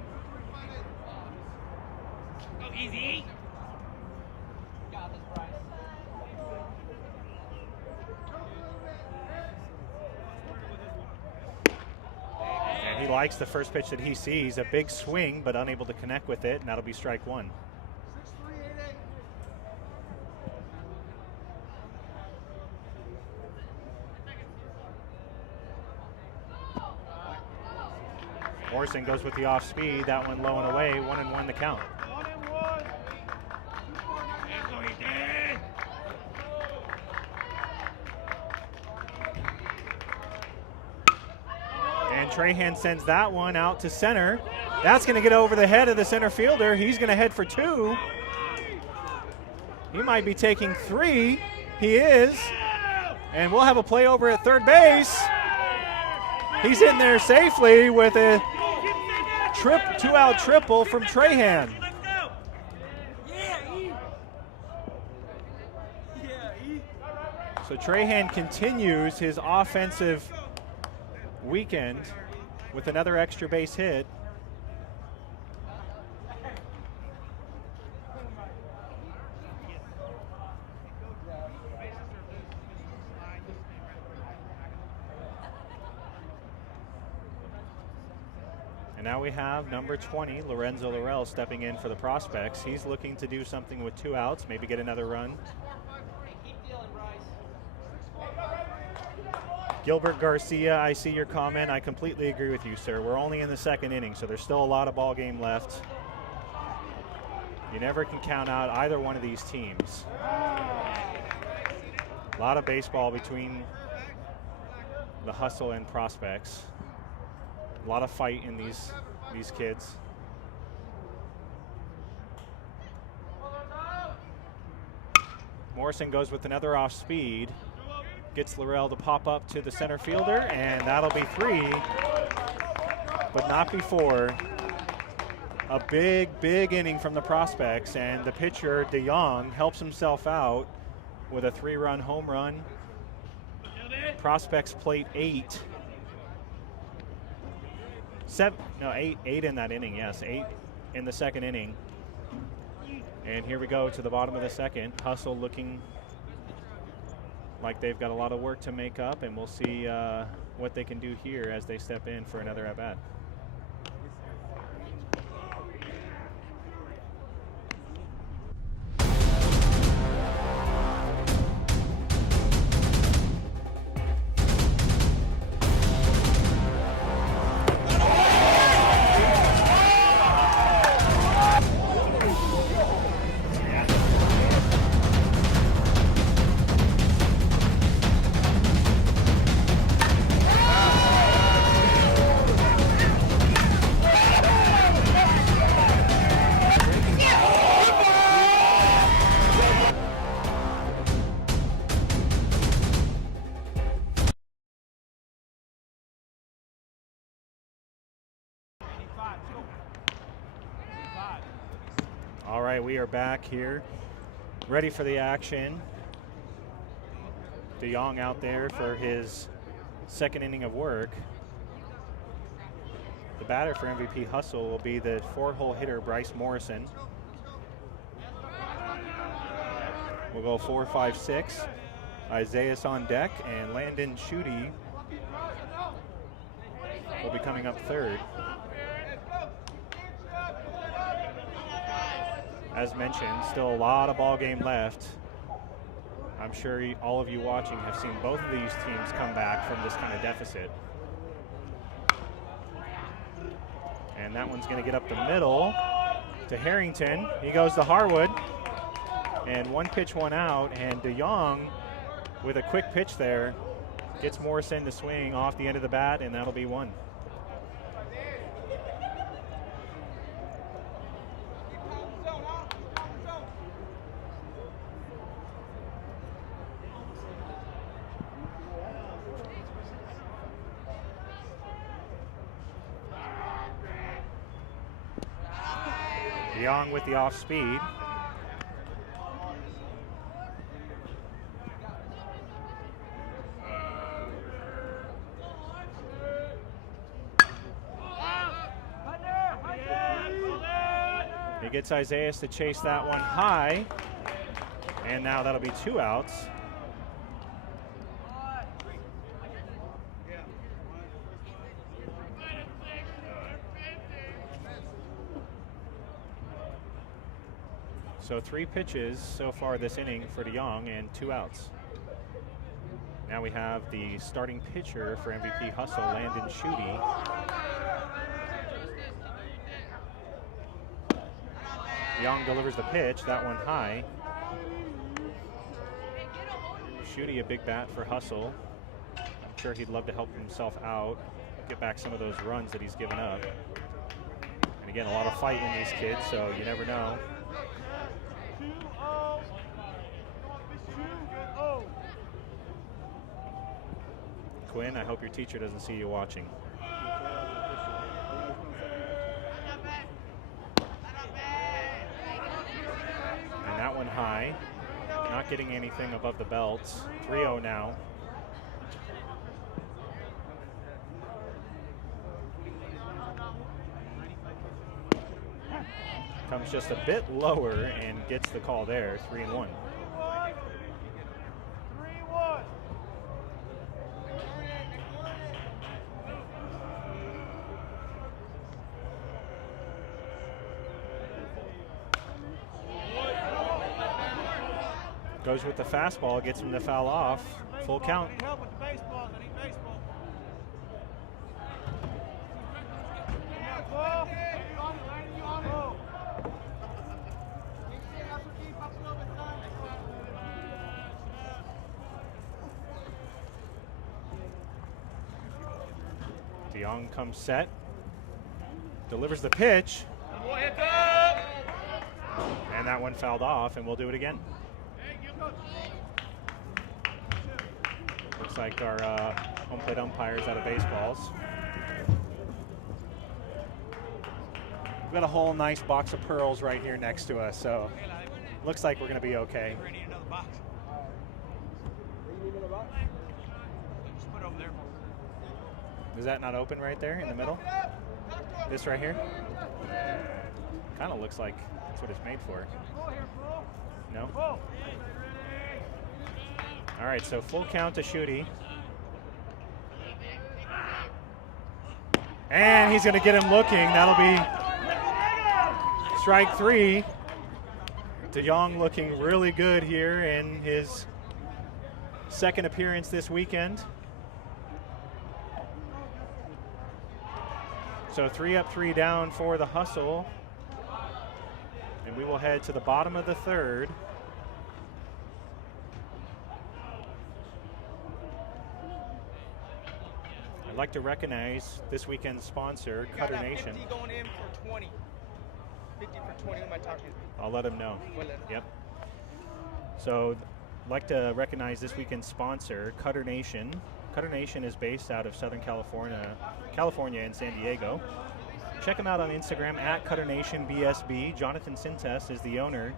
Go easy. And he likes the first pitch that he sees, a big swing, but unable to connect with it, and that'll be strike 1. Morrison goes with the off speed. That one low and away. 1-1 the count. 1-1. And Trahan sends that one out to center. That's going to get over the head of the center fielder. He's going to head for 2. He might be taking 3. He is. And we'll have a play over at third base. He's in there safely with a 2-out triple from Trahan. So Trahan continues his offensive weekend with another extra base hit. And now we have number 20, Lorenzo Laurel, stepping in for the Prospects. He's looking to do something with 2 outs, maybe get another run. Gilbert Garcia, I see your comment. I completely agree with you, sir. We're only in the second inning, so there's still a lot of ball game left. You never can count out either one of these teams. A lot of baseball between the Hustle and Prospects. A lot of fight in these kids. Morrison goes with another off speed. Gets Laurel to pop up to the center fielder, and that'll be 3, but not before. A big, big inning from the Prospects, and the pitcher, DeYoung, helps himself out with a 3-run home run. Prospects plate 8. 8 in that inning, yes, 8 in the second inning. And here we go to the bottom of the second. Hustle looking like they've got a lot of work to make up, and we'll see what they can do here as they step in for another at-bat. All right, we are back here, ready for the action. DeYoung out there for his second inning of work. The batter for MVP Hustle will be the 4-hole hitter, Bryce Morrison. We'll go 4, 5, 6. Isaiah's on deck, and Landon Schutte will be coming up third. As mentioned, still a lot of ball game left. I'm sure all of you watching have seen both of these teams come back from this kind of deficit. And that one's going to get up the middle to Harrington. He goes to Harwood. And one pitch, one out. And DeYoung, with a quick pitch there, gets Morrison to swing off the end of the bat, and that'll be one. DeYoung with the off speed. He gets Isaias to chase that one high, and now that'll be 2 outs. So 3 pitches so far this inning for DeYoung and 2 outs. Now we have the starting pitcher for MVP Hustle, Landon Schutte. DeYoung delivers the pitch, that one high. Schutte, a big bat for Hustle. I'm sure he'd love to help himself out, get back some of those runs that he's given up. And again, a lot of fight in these kids, so you never know. Quinn, I hope your teacher doesn't see you watching. And that one high, not getting anything above the belt. 3-0 now. Comes just a bit lower and gets the call there, 3-1. Goes with the fastball, gets him to foul off. Full count. DeYoung comes set, delivers the pitch, and that one fouled off, and we'll do it again. Looks like our home plate umpire's out of baseballs. We've got a whole nice box of pearls right here next to us, so looks like we're going to be okay. Is that not open right there in the middle? This right here? Kind of looks like that's what it's made for. No? All right, so full count to Schutte. And he's going to get him looking. That'll be strike 3. DeYoung looking really good here in his second appearance this weekend. So 3 up, 3 down for the Hustle. And we will head to the bottom of the third. I'd like to recognize this weekend's sponsor, Cutter Nation. 50 going in for 20. 50 for 20, who am I talking to? I'll let him know. We'll let him. Yep. So I'd like to recognize this weekend's sponsor, Cutter Nation. Cutter Nation is based out of Southern California and San Diego. Check them out on Instagram at Cutter Nation BSB. Jonathan Sintes is the owner.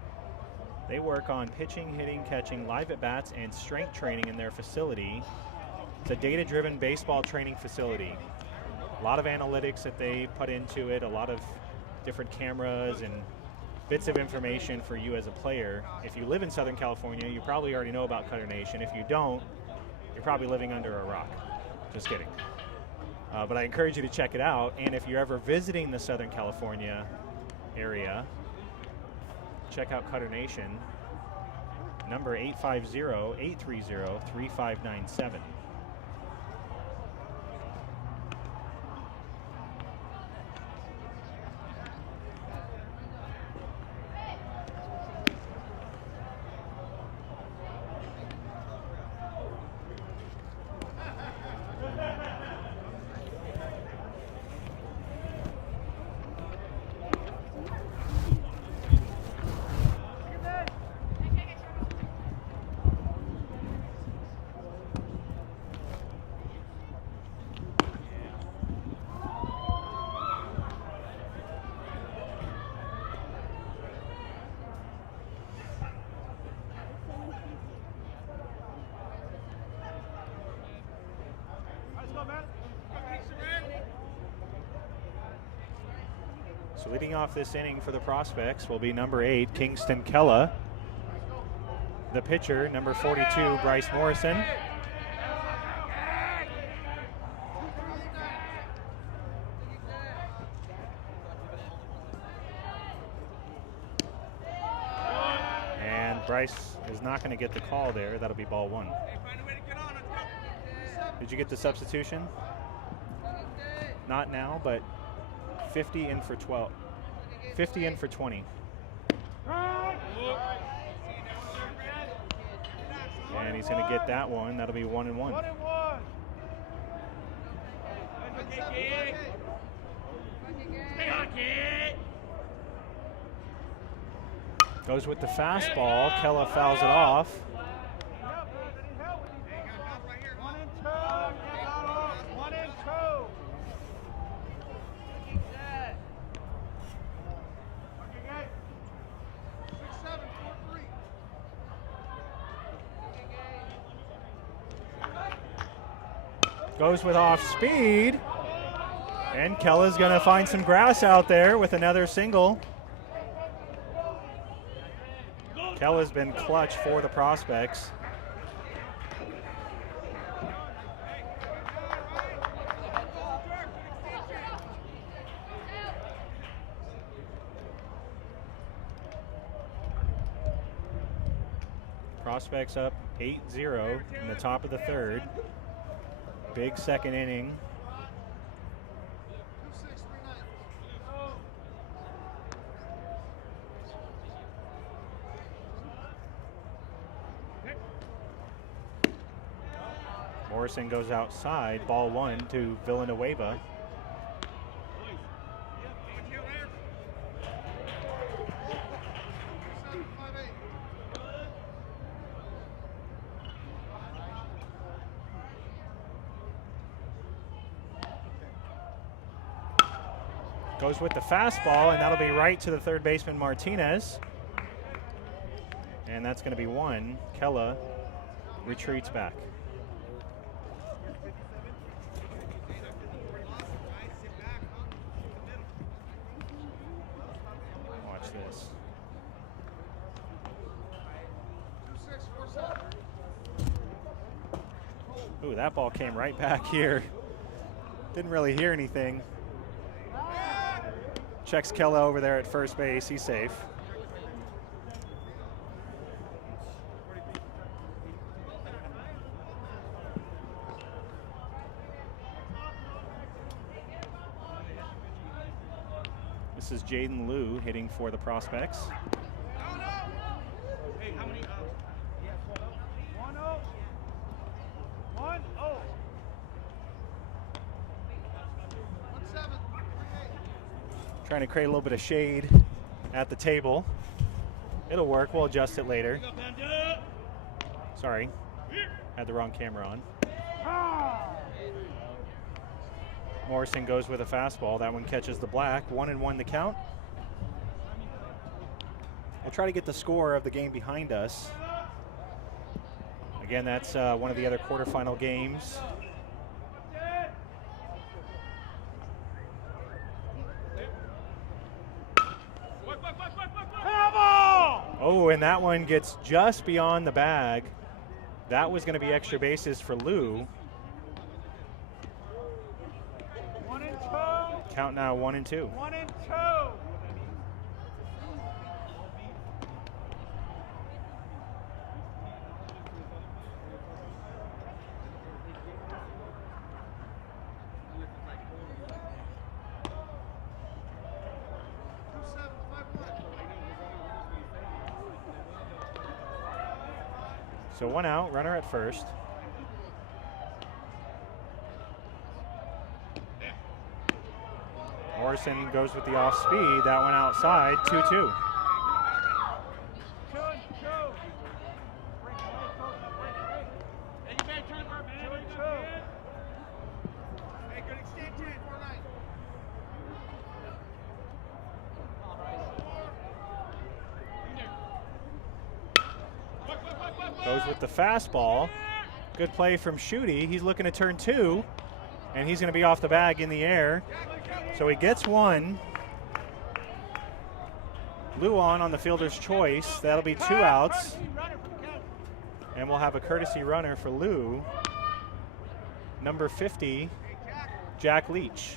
They work on pitching, hitting, catching, live at bats, and strength training in their facility. It's a data-driven baseball training facility. A lot of analytics that they put into it, a lot of different cameras and bits of information for you as a player. If you live in Southern California, you probably already know about Cutter Nation. If you don't, you're probably living under a rock. Just kidding. But I encourage you to check it out. And if you're ever visiting the Southern California area, check out Cutter Nation. Number 850-830-3597. So leading off this inning for the Prospects will be number 8, Kingston Kella. The pitcher, number 42, Bryce Morrison. And Bryce is not going to get the call there. That'll be ball 1. Did you get the substitution? Not now, but 50 in for 12. 50 in for 20. And he's going to get that one. That'll be 1-1. Goes with the fastball. Kella fouls it off. Goes with off speed, and Kella's going to find some grass out there with another single. Kella's been clutch for the Prospects. Prospects up 8-0 in the top of the third. Big second inning. Morrison goes outside, ball 1 to Villanueva. Goes with the fastball, and that'll be right to the third baseman, Martinez. And that's going to be 1. Kella retreats back. Watch this. Ooh, that ball came right back here. Didn't really hear anything. Checks Kella over there at first base. He's safe. This is Jaden Liu hitting for the Prospects. Hey, how many? 1-0. 1-7. Trying to create a little bit of shade at the table. It'll work. We'll adjust it later. Sorry, had the wrong camera on. Morrison goes with a fastball. That one catches the black. 1-1 the count. We'll try to get the score of the game behind us. Again, that's one of the other quarterfinal games. Oh, and that one gets just beyond the bag. That was going to be extra bases for Liu. 1-2. Count now 1-2. 1-2. So 1 out, runner at first. Morrison goes with the off speed. That went outside, 2-2. Goes with the fastball. Good play from Schutte. He's looking to turn 2, and he's going to be off the bag in the air. So he gets 1. Luan on the fielder's choice. That'll be 2 outs. And we'll have a courtesy runner for Lou. Number 50, Jack Leach.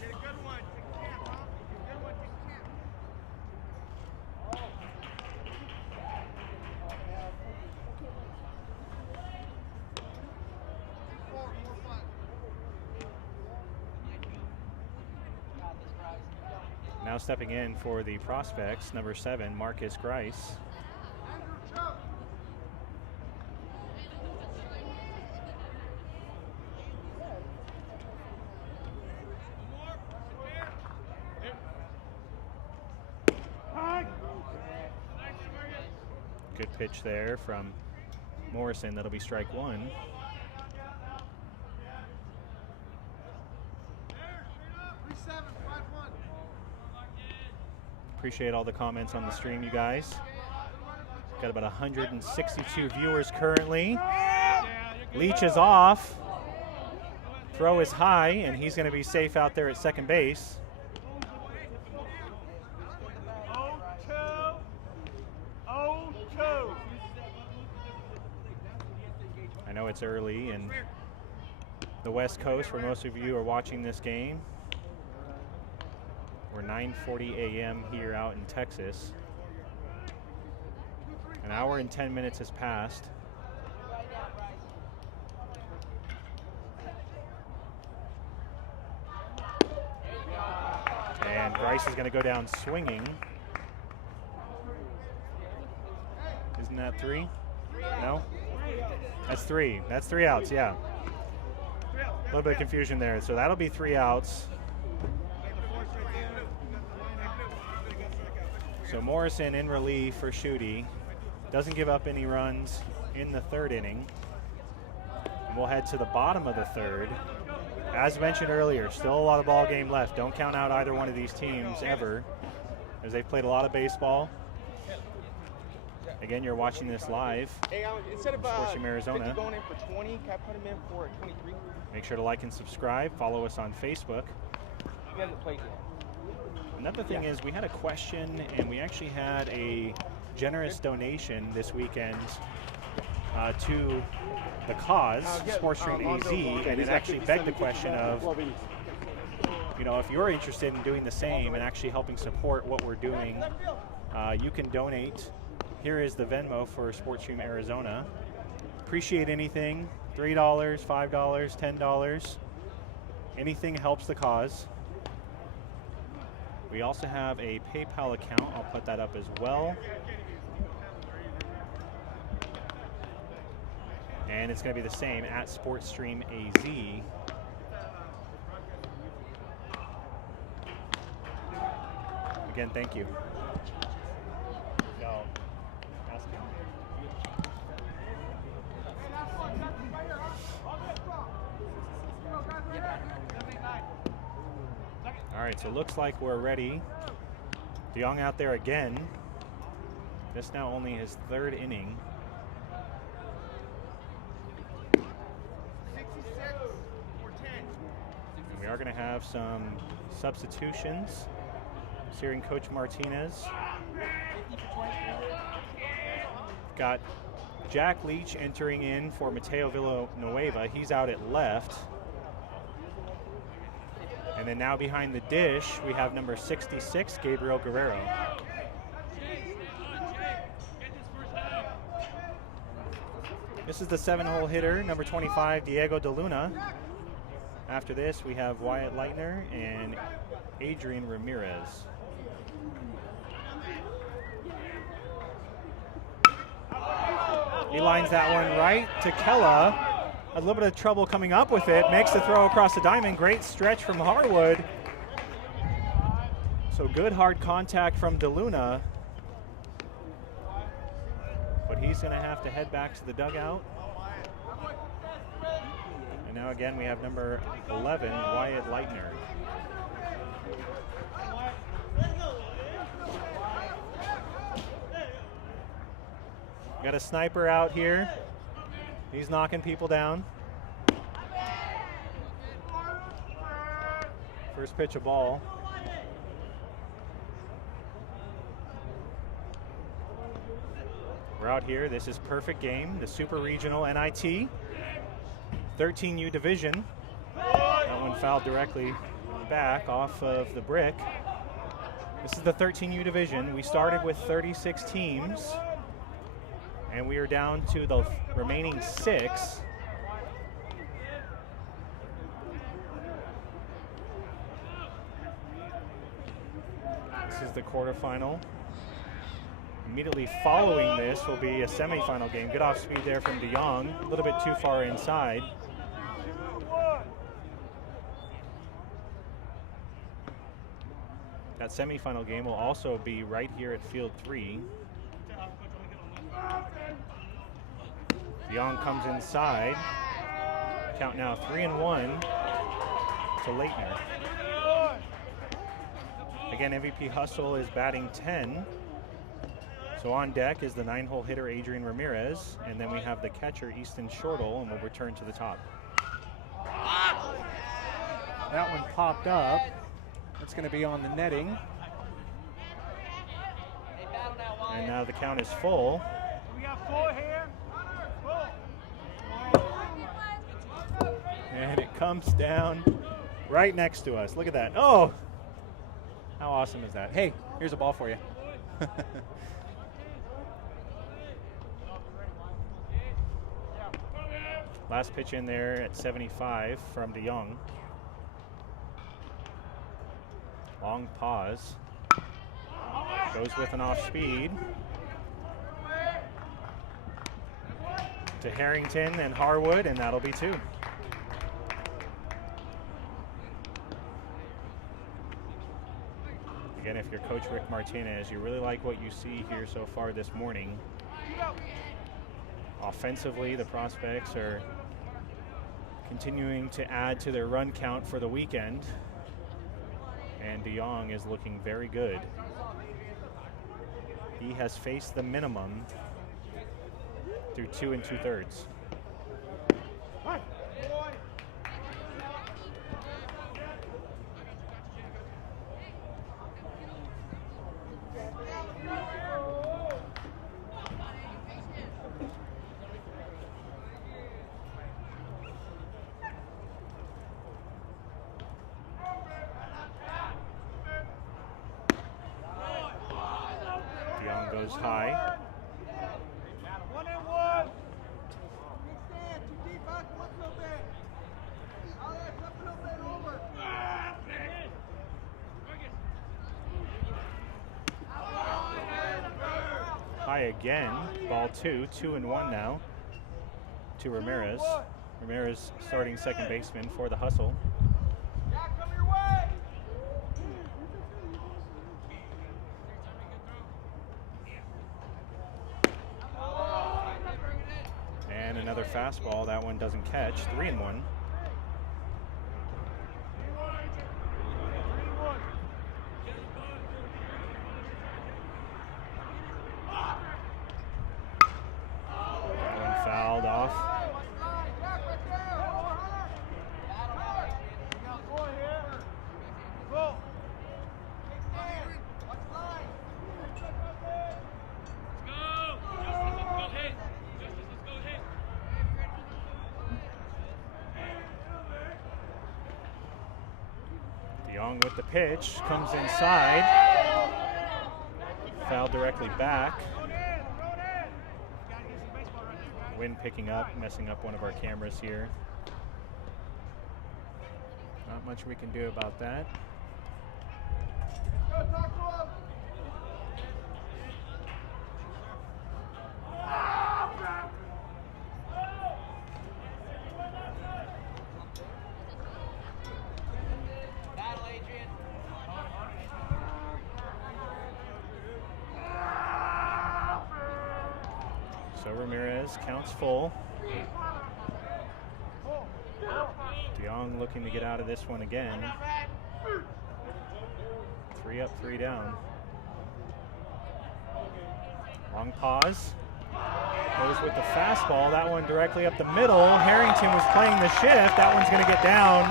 Now stepping in for the prospects, number 7, Marcus Grice. Good pitch there from Morrison. That'll be strike 1. Appreciate all the comments on the stream, you guys. Got about 162 viewers currently. Leach is off. Throw is high, and he's going to be safe out there at second base. I know it's early in the West Coast where most of you are watching this game. We're 9:40 a.m. here out in Texas. An hour and 10 minutes has passed. And Bryce is going to go down swinging. Isn't that 3? No? That's 3. That's 3 outs, yeah. A little bit of confusion there. So that'll be 3 outs. So Morrison in relief for Schutte. Doesn't give up any runs in the 3rd inning. And we'll head to the bottom of the 3rd. As mentioned earlier, still a lot of ball game left. Don't count out either one of these teams ever, as they've played a lot of baseball. Again, you're watching this live. Hey, instead of Sports Team Arizona. 50 going in for 20, can I put him in for 23? Make sure to like and subscribe. Follow us on Facebook. He hasn't played yet. Another thing is we had a question, and we actually had a generous donation this weekend to the cause, SportsStream AZ, and it actually begged the question of, you know, if you're interested in doing the same and actually helping support what we're doing, you can donate. Here is the Venmo for SportsStream Arizona. Appreciate anything, $3, $5, $10. Anything helps the cause. We also have a PayPal account. I'll put that up as well. And it's going to be the same at SportsStream AZ. Again, thank you. So, ask him. All right, so it looks like we're ready. DeYoung out there again. This now only his 3rd inning. We are going to have some substitutions. Hearing Coach Martinez. Got Jack Leach entering in for Mateo Villanueva. He's out at left. And then now behind the dish, we have number 66, Gabriel Guerrero. This is the 7-hole hitter, number 25, Diego De Luna. After this, we have Wyatt Leitner and Adrian Ramirez. He lines that one right to Kella. A little bit of trouble coming up with it. Makes the throw across the diamond. Great stretch from Harwood. So good hard contact from DeLuna. But he's going to have to head back to the dugout. And now again we have number 11, Wyatt Leitner. Got a sniper out here. He's knocking people down. First pitch of ball. We're out here. This is Perfect Game, the Super Regional NIT 13U division. That one fouled directly back off of the brick. This is the 13U division. We started with 36 teams, and we are down to the remaining 6. This is the quarterfinal. Immediately following this will be a semifinal game. Good off speed there from DeYoung, a little bit too far inside. That semifinal game will also be right here at Field 3. DeYoung comes inside. Count now 3-1 to Leitner. Again, MVP Hustle is batting 10. So on deck is the 9-hole hitter Adrian Ramirez, and then we have the catcher Easton Shortle, and we'll return to the top. That one popped up. It's going to be on the netting. And now the count is full. We got 4 here. And it comes down right next to us. Look at that. Oh! How awesome is that? Hey, here's a ball for you. Last pitch in there at 75 from DeYoung. Long pause. Goes with an off speed. To Harrington and Harwood, and that'll be 2. Again, if you're Coach Rick Martinez, you really like what you see here so far this morning. Offensively, the prospects are continuing to add to their run count for the weekend. And DeYoung is looking very good. He has faced the minimum through 2 2/3. DeYoung goes high. 1-1. High again. Ball 2, 2-1 now to Ramirez. Ramirez starting second baseman for the Hustle. And another fastball. That one doesn't catch. 3-1. Fouled off. DeYoung with the pitch, comes inside. Foul directly back. Wind picking up, messing up one of our cameras here. Not much we can do about that. So Ramirez counts full. DeYoung looking to get out of this one again. 3 up, 3 down. Long pause. Goes with the fastball. That one directly up the middle. Harrington was playing the shift. That one's going to get down.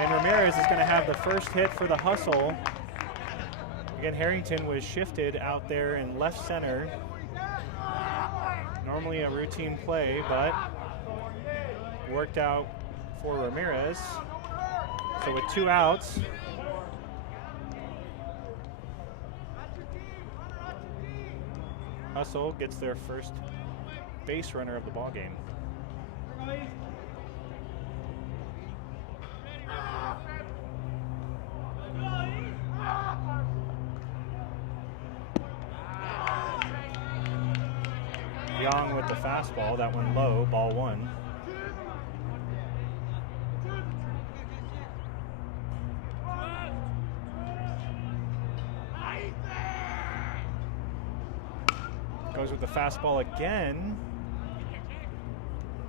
And Ramirez is going to have the first hit for the Hustle. Again, Harrington was shifted out there in left center. Normally a routine play, but worked out for Ramirez. So with 2 outs, Hustle gets their first base runner of the ball game. Young with the fastball, that one low, ball 1. Goes with the fastball again.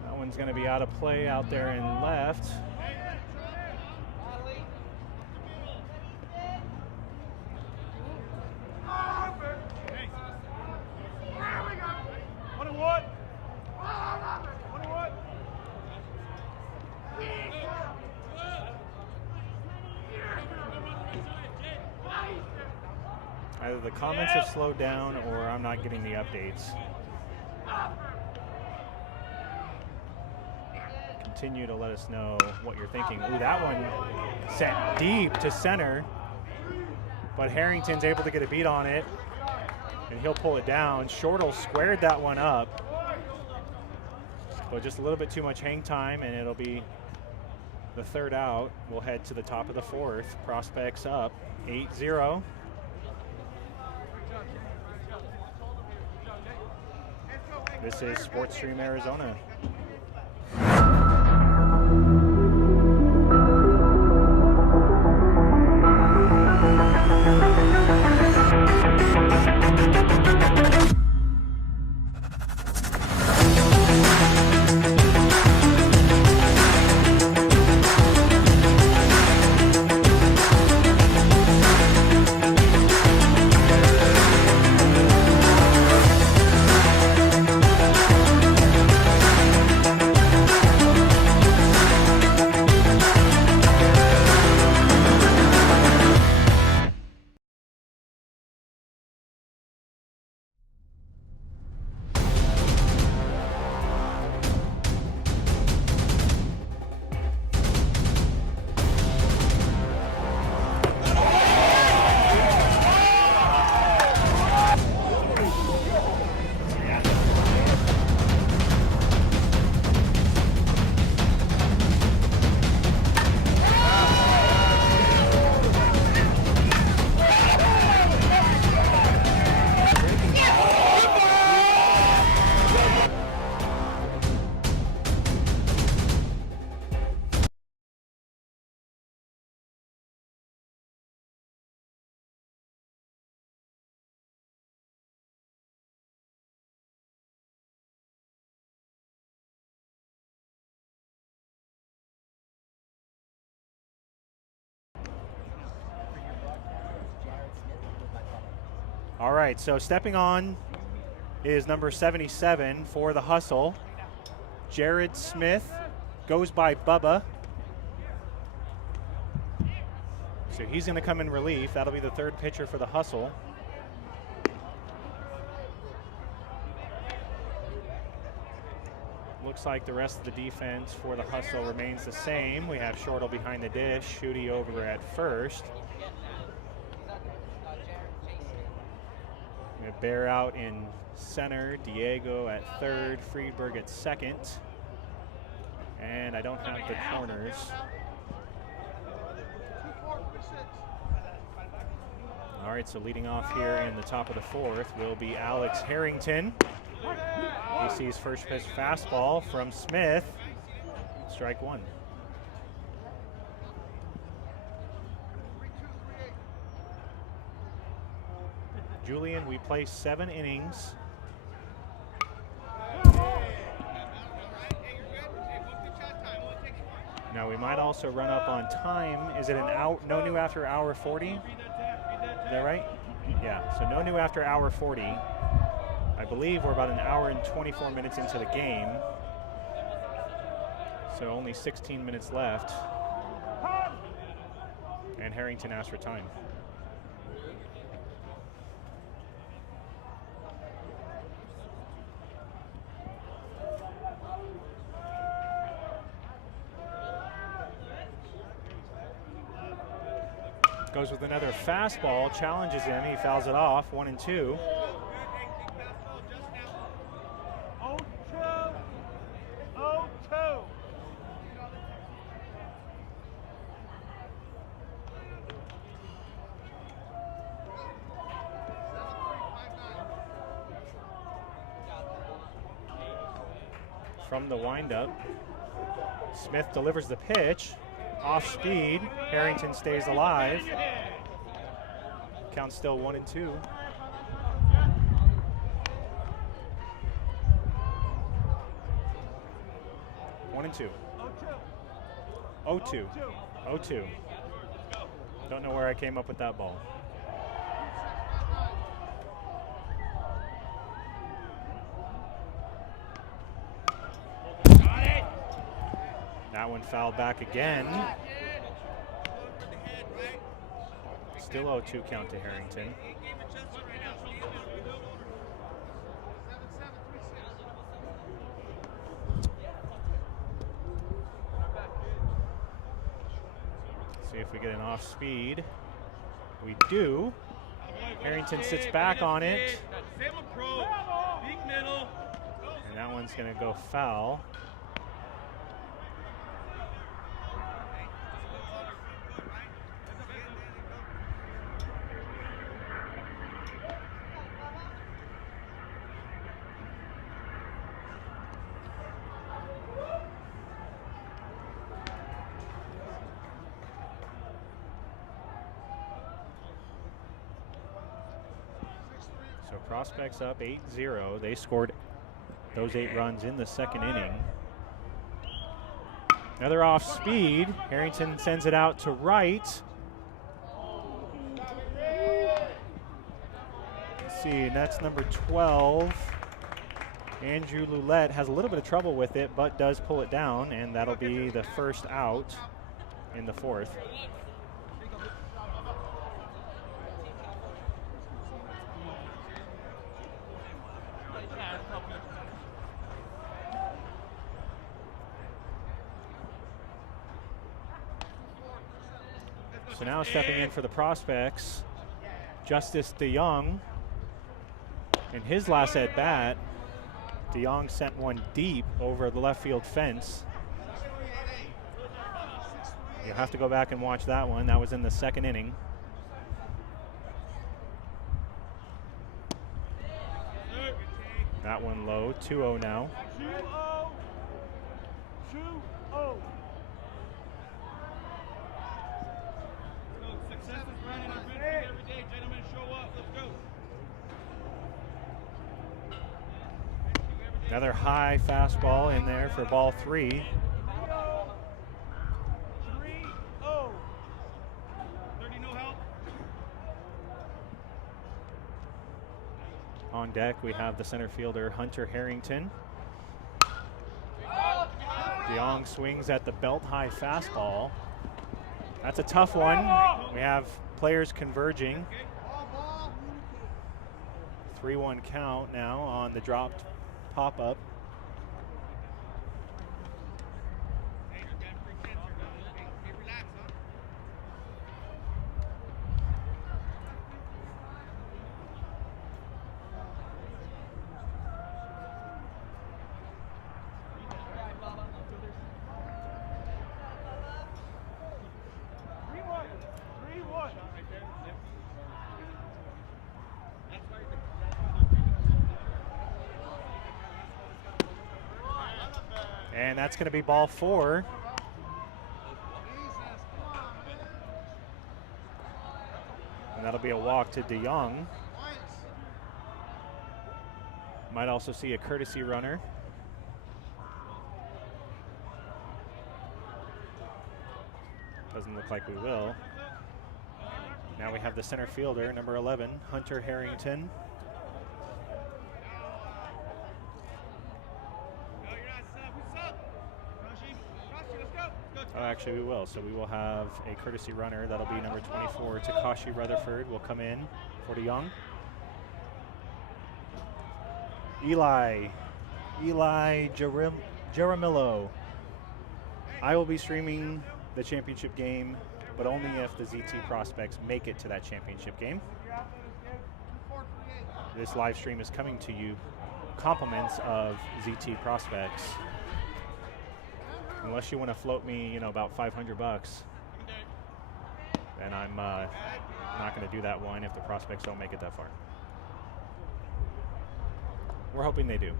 That one's going to be out of play out there in left. Either the comments have slowed down or I'm not getting the updates. Continue to let us know what you're thinking. Ooh, that one sent deep to center, but Harrington's able to get a beat on it, and he'll pull it down. Shortle squared that one up, but just a little bit too much hang time, and it'll be the 3rd out. We'll head to the top of the 4th. Prospects up 8-0. This is Sports Stream Arizona. All right, so stepping on is number 77 for the Hustle. Jared Smith goes by Bubba. So he's going to come in relief. That'll be the 3rd pitcher for the Hustle. Looks like the rest of the defense for the Hustle remains the same. We have Shortle behind the dish, Schutte over at first. Bear out in center, Diego at 3rd, Friedberg at 2nd. And I don't have the corners. All right, so leading off here in the top of the 4th will be Alex Harrington. He sees first pitch fastball from Smith. Strike 1. Julian, we play 7 innings Now we might also run up on time. Is it an hour? No new after hour 40? Is that right? Yeah, so no new after hour 40. I believe we're about an hour and 24 minutes into the game. So only 16 minutes left. And Harrington asked for time. Goes with another fastball, challenges him, he fouls it off, 1-2. From the windup, Smith delivers the pitch. Off speed, Harrington stays alive. Count still 1-2. One and two. 0-2. 0-2. Don't know where I came up with that ball. That one fouled back again. Still 0-2 count to Harrington. See if we get an off speed. We do. Harrington sits back on it. And that one's going to go foul. So Prospects up 8-0. They scored those 8 runs in the second inning. Another off speed. Harrington sends it out to right. Let's see, and that's number 12. Andrew Loulette has a little bit of trouble with it, but does pull it down, and that'll be the first out in the fourth. So now stepping in for the Prospects, Justice DeYoung. In his last at bat, DeYoung sent one deep over the left field fence. You'll have to go back and watch that one. That was in the second inning. That one low, 2-0 now. 2-0. Another high fastball in there for ball 3. 3-0. 30 no help. On deck, we have the center fielder, Hunter Harrington. DeYoung swings at the belt-high fastball. That's a tough one. We have players converging. 3-1 count now on the dropped pop-up. And that's going to be ball 4. And that'll be a walk to DeYoung. Might also see a courtesy runner. Doesn't look like we will. Now we have the center fielder, number 11, Hunter Harrington. Oh, actually we will. So we will have a courtesy runner. That'll be number 24, Takashi Rutherford will come in for the young. Eli Jaramillo. I will be streaming the championship game, but only if the ZT prospects make it to that championship game. This live stream is coming to you compliments of ZT prospects. Unless you want to float me, you know, about 500 bucks, and I'm not going to do that one if the prospects don't make it that far. We're hoping they do.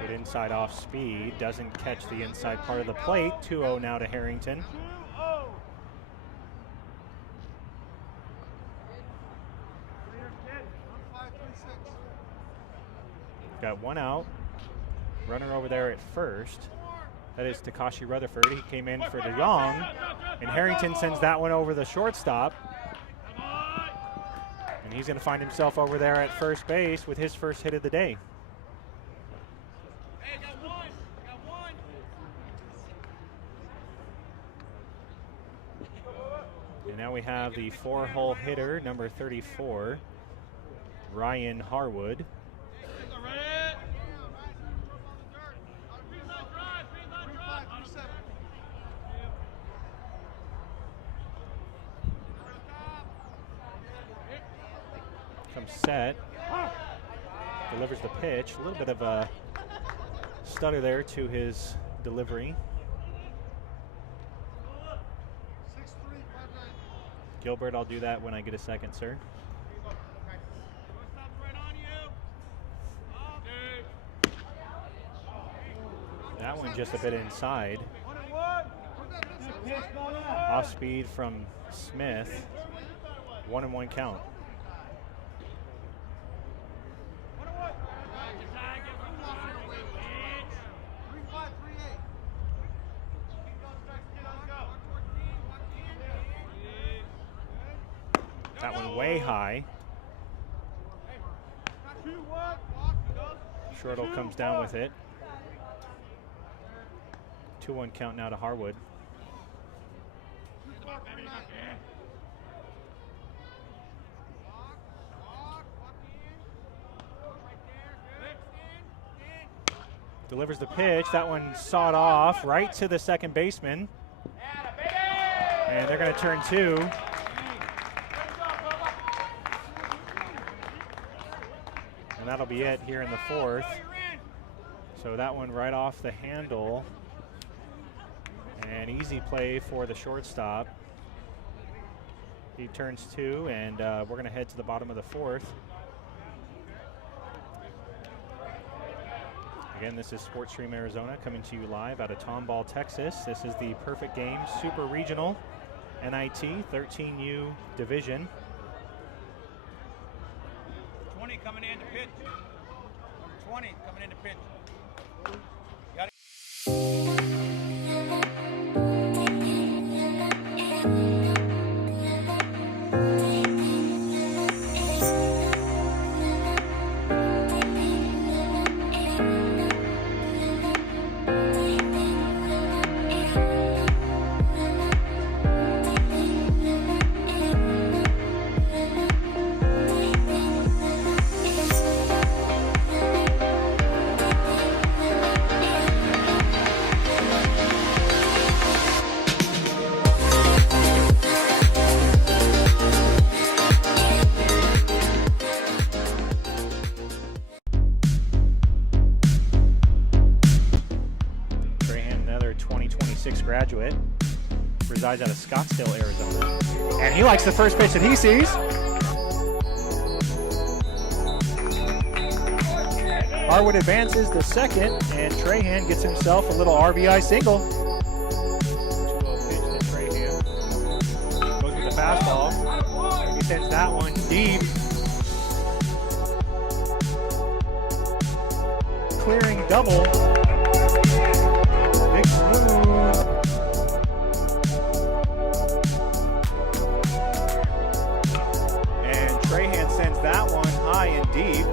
Good inside off speed, doesn't catch the inside part of the plate. 2-0 now to Harrington. Got one out. Runner over there at first. That is Takashi Rutherford. He came in for the young, and Harrington sends that one over the shortstop. And he's going to find himself over there at first base with his first hit of the day. And now we have the 4-hole hitter, number 34, Ryan Harwood. Comes set, delivers the pitch. A little bit of a stutter there to his delivery. Gilbert, I'll do that when I get a second, sir. That one just a bit inside. Off speed from Smith. 1-1 count. That one way high. Shortle comes down with it. 2-1 count now to Harwood. Delivers the pitch. That one sawed off right to the second baseman. And they're going to turn two. And that'll be it here in the fourth. So that one right off the handle. An easy play for the shortstop. He turns two, and we're going to head to the bottom of the fourth. Again, this is Sports Stream Arizona coming to you live out of Tomball, Texas. This is the Perfect Game Super Regional NIT 13U Division. 20 coming in to pitch. Number 20 coming in to pitch. Got it. Graduate, resides out of Scottsdale, Arizona, and he likes the first pitch that he sees. Harwood advances the second, and Trahan gets himself a little RBI single. 2-0 pitch to Trahan. fastball. He sends that one deep. Clearing double. Big smooth. And Trahan sends that one high and deep.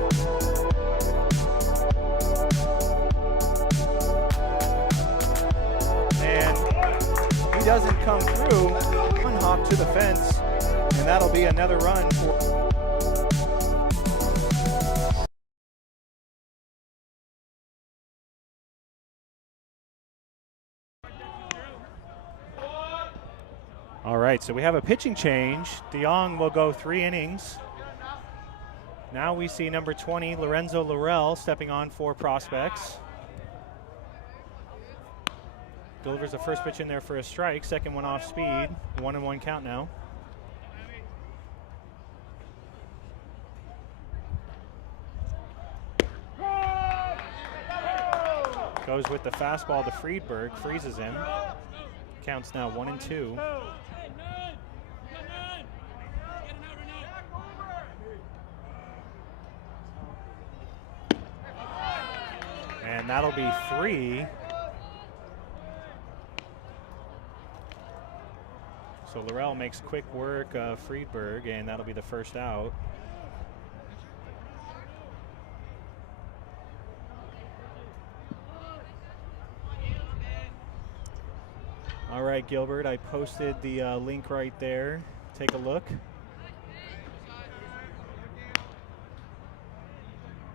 And he doesn't come through. One hop to the fence, and that'll be another run for. All right, so we have a pitching change. DeYoung will go 3 innings. Now we see number 20, Lorenzo Laurel, stepping on for Prospects. Delivers the first pitch in there for a strike, second one off speed. 1-1 count now. Goes with the fastball to Friedberg, freezes him. Counts now 1-2. And that'll be 3. So Laurel makes quick work of Friedberg, and that'll be the first out. All right, Gilbert, I posted the link right there. Take a look.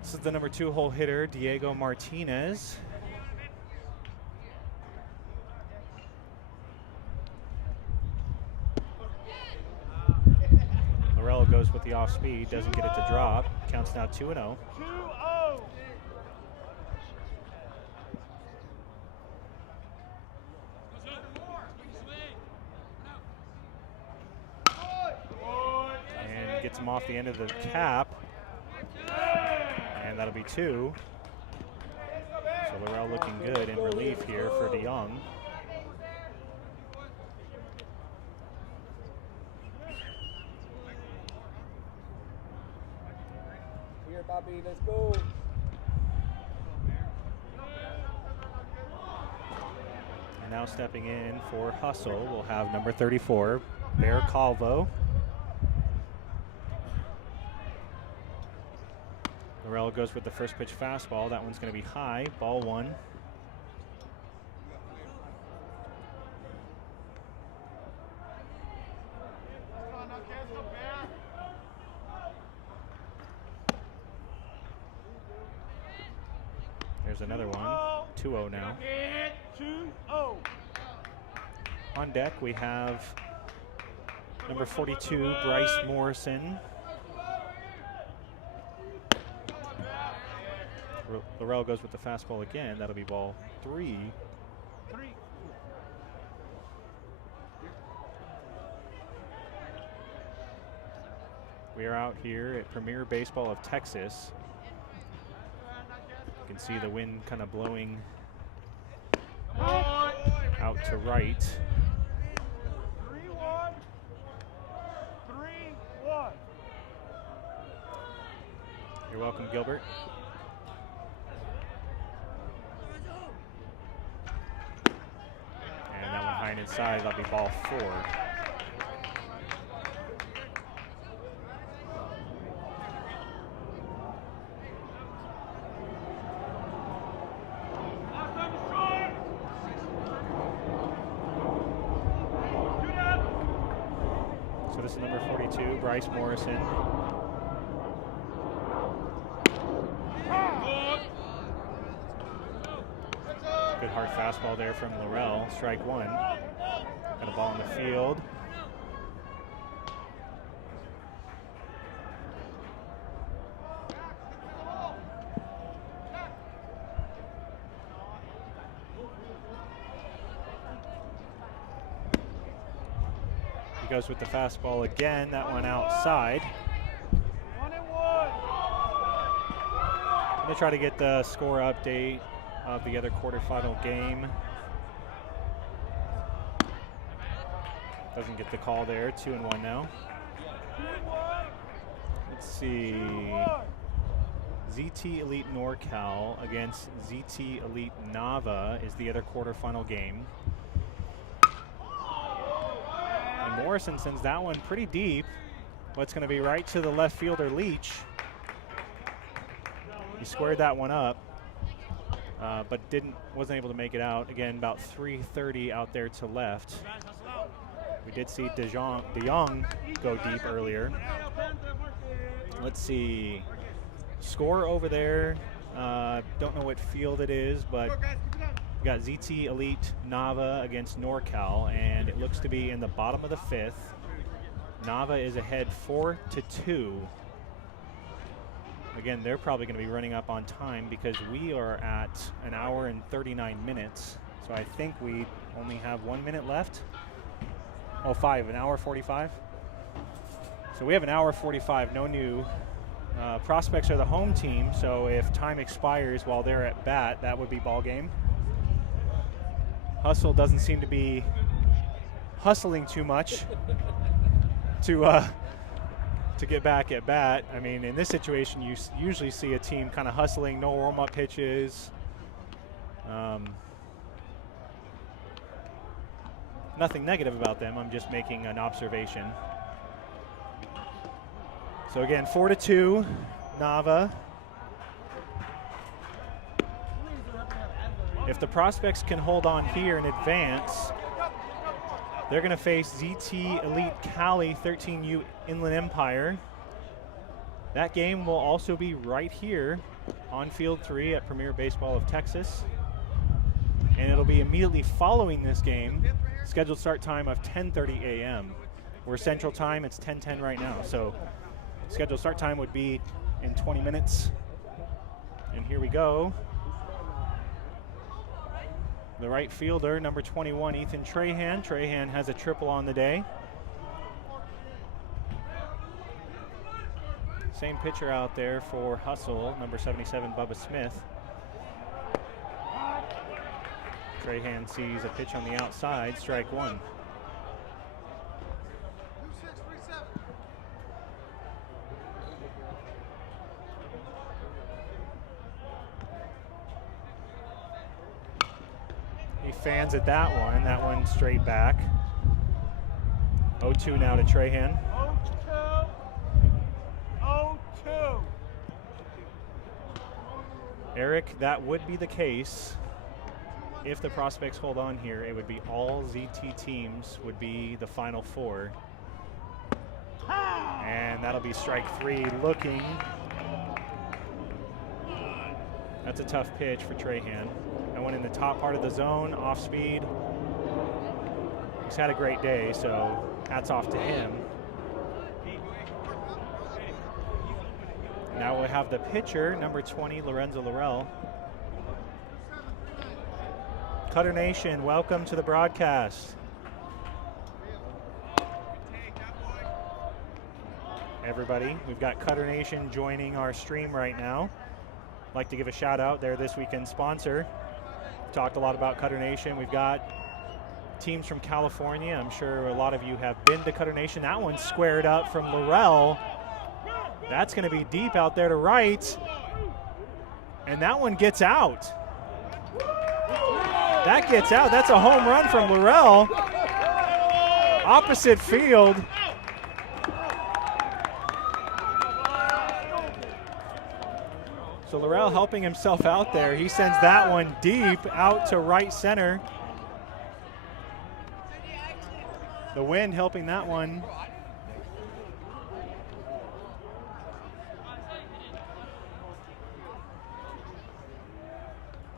This is the number 2 hole hitter, Diego Martinez. Laurel goes with the off speed, doesn't get it to drop. Counts now 2-0. And gets him off the end of the cap. And that'll be 2. So Laurel looking good in relief here for DeYoung. Here, Bobby, let's go. And now stepping in for Hustle, we'll have number 34, Bear Calvo. Laurel goes with the first pitch fastball. That one's going to be high. Ball 1. There's another one. 2-0 now. 2-0. On deck, we have number 42, Bryce Morrison. Laurel goes with the fastball again. That'll be ball 3. We are out here at Premier Baseball of Texas. You can see the wind kind of blowing out to right. 3-1. 3-1. You're welcome, Gilbert. And that one high and inside, that'll be ball 4. So this is number 42, Bryce Morrison. Good hard fastball there from Laurel. Strike 1. Got a ball in the field. He goes with the fastball again. That one outside. 1-1. I'm going to try to get the score update of the other quarterfinal game. Doesn't get the call there. 2-1 now. Let's see. ZT Elite NorCal against ZT Elite Nava is the other quarterfinal game. And Morrison sends that one pretty deep. What's going to be right to the left fielder, Leach. He squared that one up, but wasn't able to make it out. Again, about 330 out there to left. We did see De Jong go deep earlier. Let's see. Score over there. Don't know what field it is, but we got ZT Elite Nava against NorCal, and it looks to be in the bottom of the 5th. Nava is ahead 4-2. Again, they're probably going to be running up on time because we are at 1 hour and 39 minutes. So I think we only have 1 minute left. Oh, 5, 1 hour 45. So we have 1 hour 45, no new. Prospects are the home team, so if time expires while they're at bat, that would be ball game. Hustle doesn't seem to be hustling too much to get back at bat. I mean, in this situation, you usually see a team kind of hustling, no warm-up pitches. Nothing negative about them. I'm just making an observation. So again, 4-2, Nava. If the Prospects can hold on here and advance, they're going to face ZT Elite Cali 13U Inland Empire. That game will also be right here on Field 3 at Premier Baseball of Texas. And it'll be immediately following this game, scheduled start time of 10:30 a.m. We're Central Time, it's 10:10 right now. So scheduled start time would be in 20 minutes. And here we go. The right fielder, number 21, Ethan Trahan. Trahan has a triple on the day. Same pitcher out there for Hustle, number 77, Bubba Smith. Trahan sees a pitch on the outside, strike one. He fans at that one straight back. 0-2 now to Trahan. 0-2. Eric, that would be the case. If the Prospects hold on here, it would be all ZT teams would be the final 4. And that'll be strike 3 looking. That's a tough pitch for Trahan. That one in the top part of the zone, off speed. He's had a great day, so hats off to him. Now we'll have the pitcher, number 20, Lorenzo Laurel. Cutter Nation, welcome to the broadcast. Everybody, we've got Cutter Nation joining our stream right now. I'd like to give a shout out. They're this weekend's sponsor. Talked a lot about Cutter Nation. We've got teams from California. I'm sure a lot of you have been to Cutter Nation. That one's squared up from Laurel. That's going to be deep out there to right. And that one gets out. That gets out. That's a home run from Laurel. Opposite field. So Laurel helping himself out there. He sends that one deep out to right center. The wind helping that one.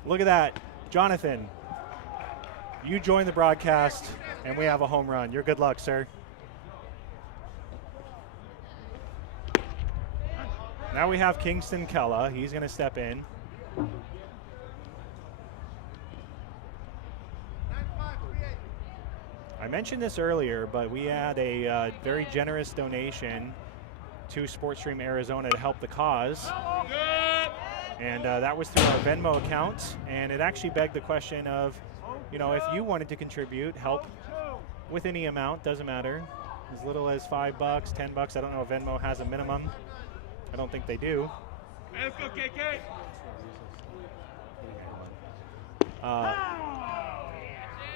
Look at that, Jonathan. You join the broadcast, and we have a home run. Your good luck, sir. Now we have Kingston Kella. He's going to step in. I mentioned this earlier, but we had a very generous donation to SportsStream Arizona to help the cause. And that was through our Venmo account. And it actually begged the question of, you know, if you wanted to contribute, help with any amount, doesn't matter. As little as $5, $10. I don't know if Venmo has a minimum. I don't think they do. Hey, let's go, KK.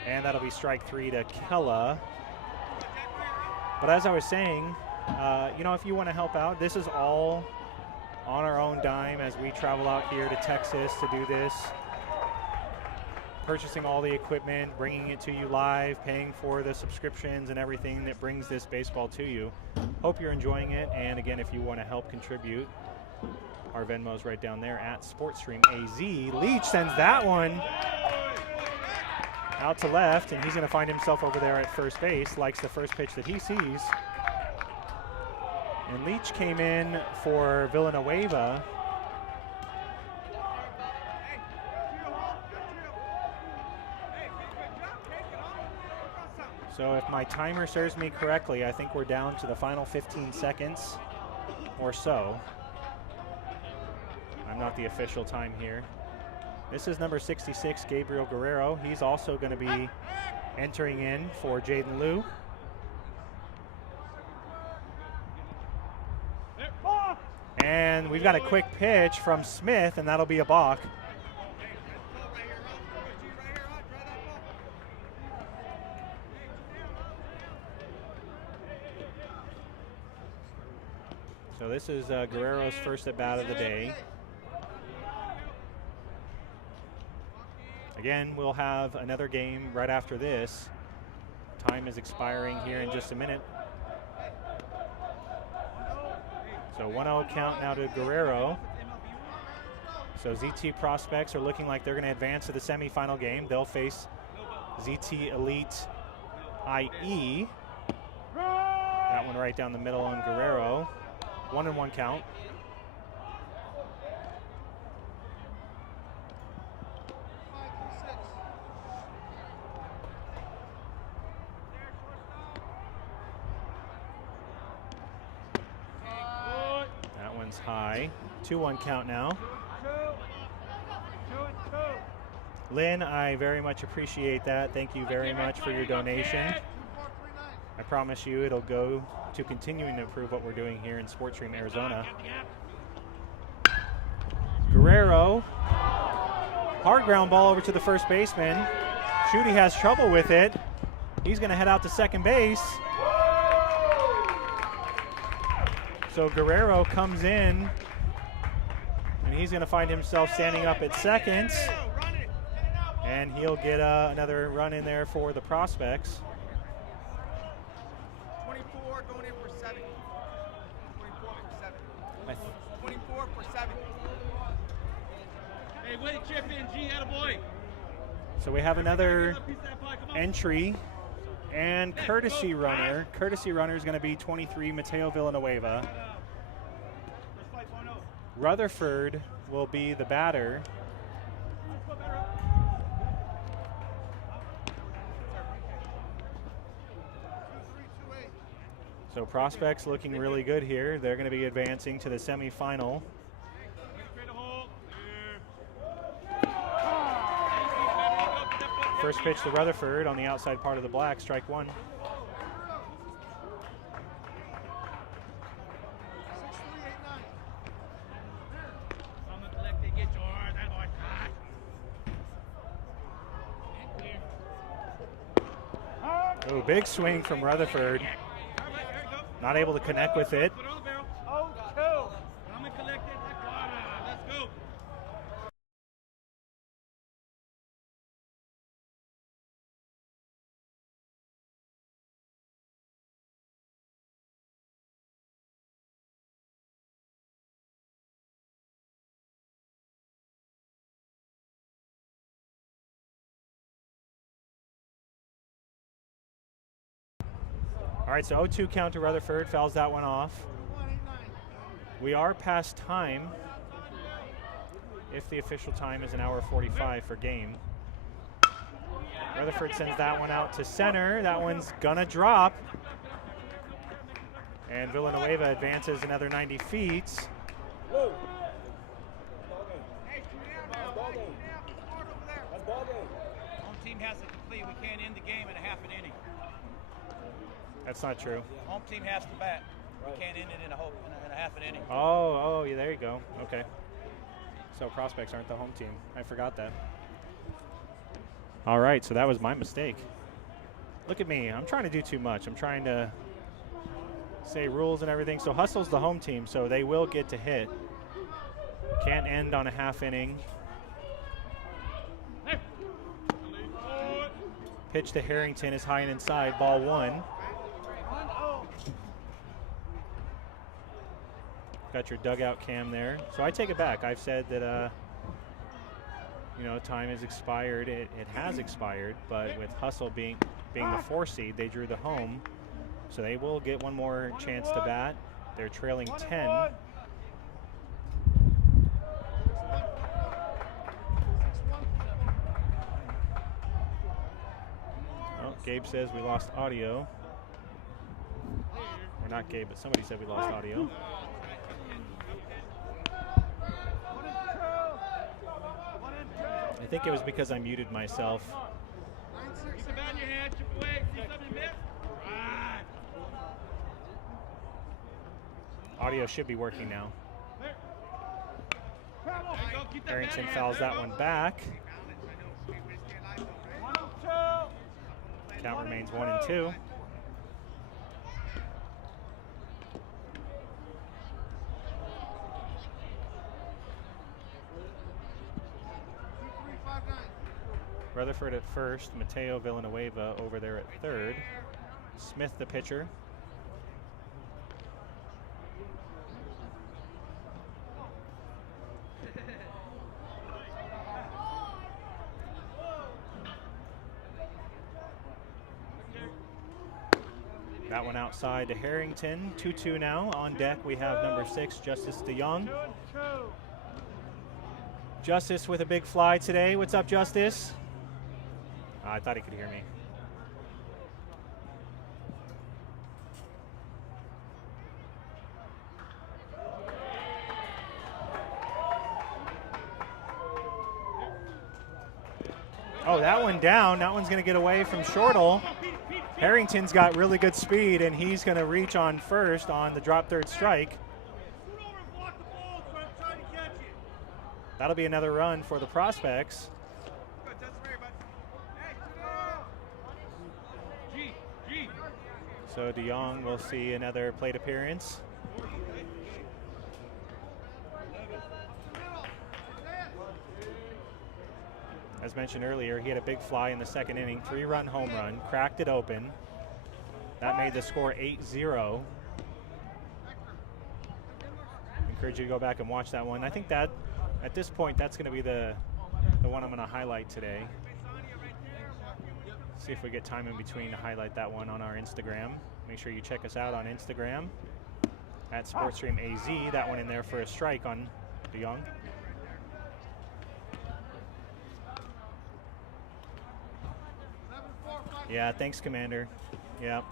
And that'll be strike 3 to Kella. But as I was saying, you know, if you want to help out, this is all on our own dime as we travel out here to Texas to do this. Purchasing all the equipment, bringing it to you live, paying for the subscriptions and everything that brings this baseball to you. Hope you're enjoying it. And again, if you want to help contribute, our Venmo's right down there at SportsStreamAZ. Leach sends that one out to left, and he's going to find himself over there at first base. Likes the first pitch that he sees. And Leach came in for Villanueva. So if my timer serves me correctly, I think we're down to the final 15 seconds or so. I'm not the official time here. This is number 66, Gabriel Guerrero. He's also going to be entering in for Jaden Liu. And we've got a quick pitch from Smith, and that'll be a balk. So this is Guerrero's first at bat of the day. Again, we'll have another game right after this. Time is expiring here in just a minute. So 1-0 count now to Guerrero. So ZT prospects are looking like they're going to advance to the semifinal game. They'll face ZT Elite IE. That one right down the middle on Guerrero. 1-1 count. That one's high. 2-1 count now. Lynn, I very much appreciate that. Thank you very much for your donation. I promise you it'll go to continuing to improve what we're doing here in SportsStream Arizona. Guerrero, hard ground ball over to the first baseman. Schutte has trouble with it. He's going to head out to second base. So Guerrero comes in, and he's going to find himself standing up at second. And he'll get another run in there for the prospects. 24 going in for 7. 24 for 7. 24 for 7. Hey, way to chip in, G, attaboy. So we have another entry and courtesy runner. Courtesy runner is going to be 23, Mateo Villanueva. Rutherford will be the batter. So prospects looking really good here. They're going to be advancing to the semifinal. First pitch to Rutherford on the outside part of the black, strike 1. Oh, big swing from Rutherford. Not able to connect with it. All right, so 0-2 count to Rutherford, fouls that one off. We are past time, if the official time is 1:45 for game. Rutherford sends that one out to center. That one's gonna drop. And Villanueva advances another 90 feet. Home team has to complete. We can't end the game at a half an inning. That's not true. Home team has to bat. We can't end it in a half an inning. Oh, yeah, there you go. Okay. So prospects aren't the home team. I forgot that. All right, so that was my mistake. Look at me. I'm trying to do too much. I'm trying to say rules and everything. So Hustle's the home team, so they will get to hit. Can't end on a half inning. Pitch to Harrington is high and inside, ball 1. Got your dugout cam there. So I take it back. I've said that, time has expired. It has expired, but with Hustle being the 4 seed, they drew the home. So they will get one more chance to bat. They're trailing 10. Oh, Gabe says we lost audio. Or not Gabe, but somebody said we lost audio. I think it was because I muted myself. Audio should be working now. Harrington fouls that one back. Count remains 1-2. Rutherford at first, Mateo Villanueva over there at third. Smith the pitcher. That one outside to Harrington. 2-2 now. On deck we have number 6, Justice DeYoung. Justice with a big fly today. What's up, Justice? I thought he could hear me. Oh, that one down. That one's going to get away from Shortle. Harrington's got really good speed, and he's going to reach on first on the drop third strike. That'll be another run for the Prospects. So DeYoung will see another plate appearance. As mentioned earlier, he had a big fly in the second inning, 3-run home run, cracked it open. That made the score 8-0. Encourage you to go back and watch that one. I think that at this point, that's going to be the one I'm going to highlight today. See if we get time in between to highlight that one on our Instagram. Make sure you check us out on Instagram at SportsStreamAZ. That one in there for a strike on DeYoung. Yeah, thanks, Commander. Yep.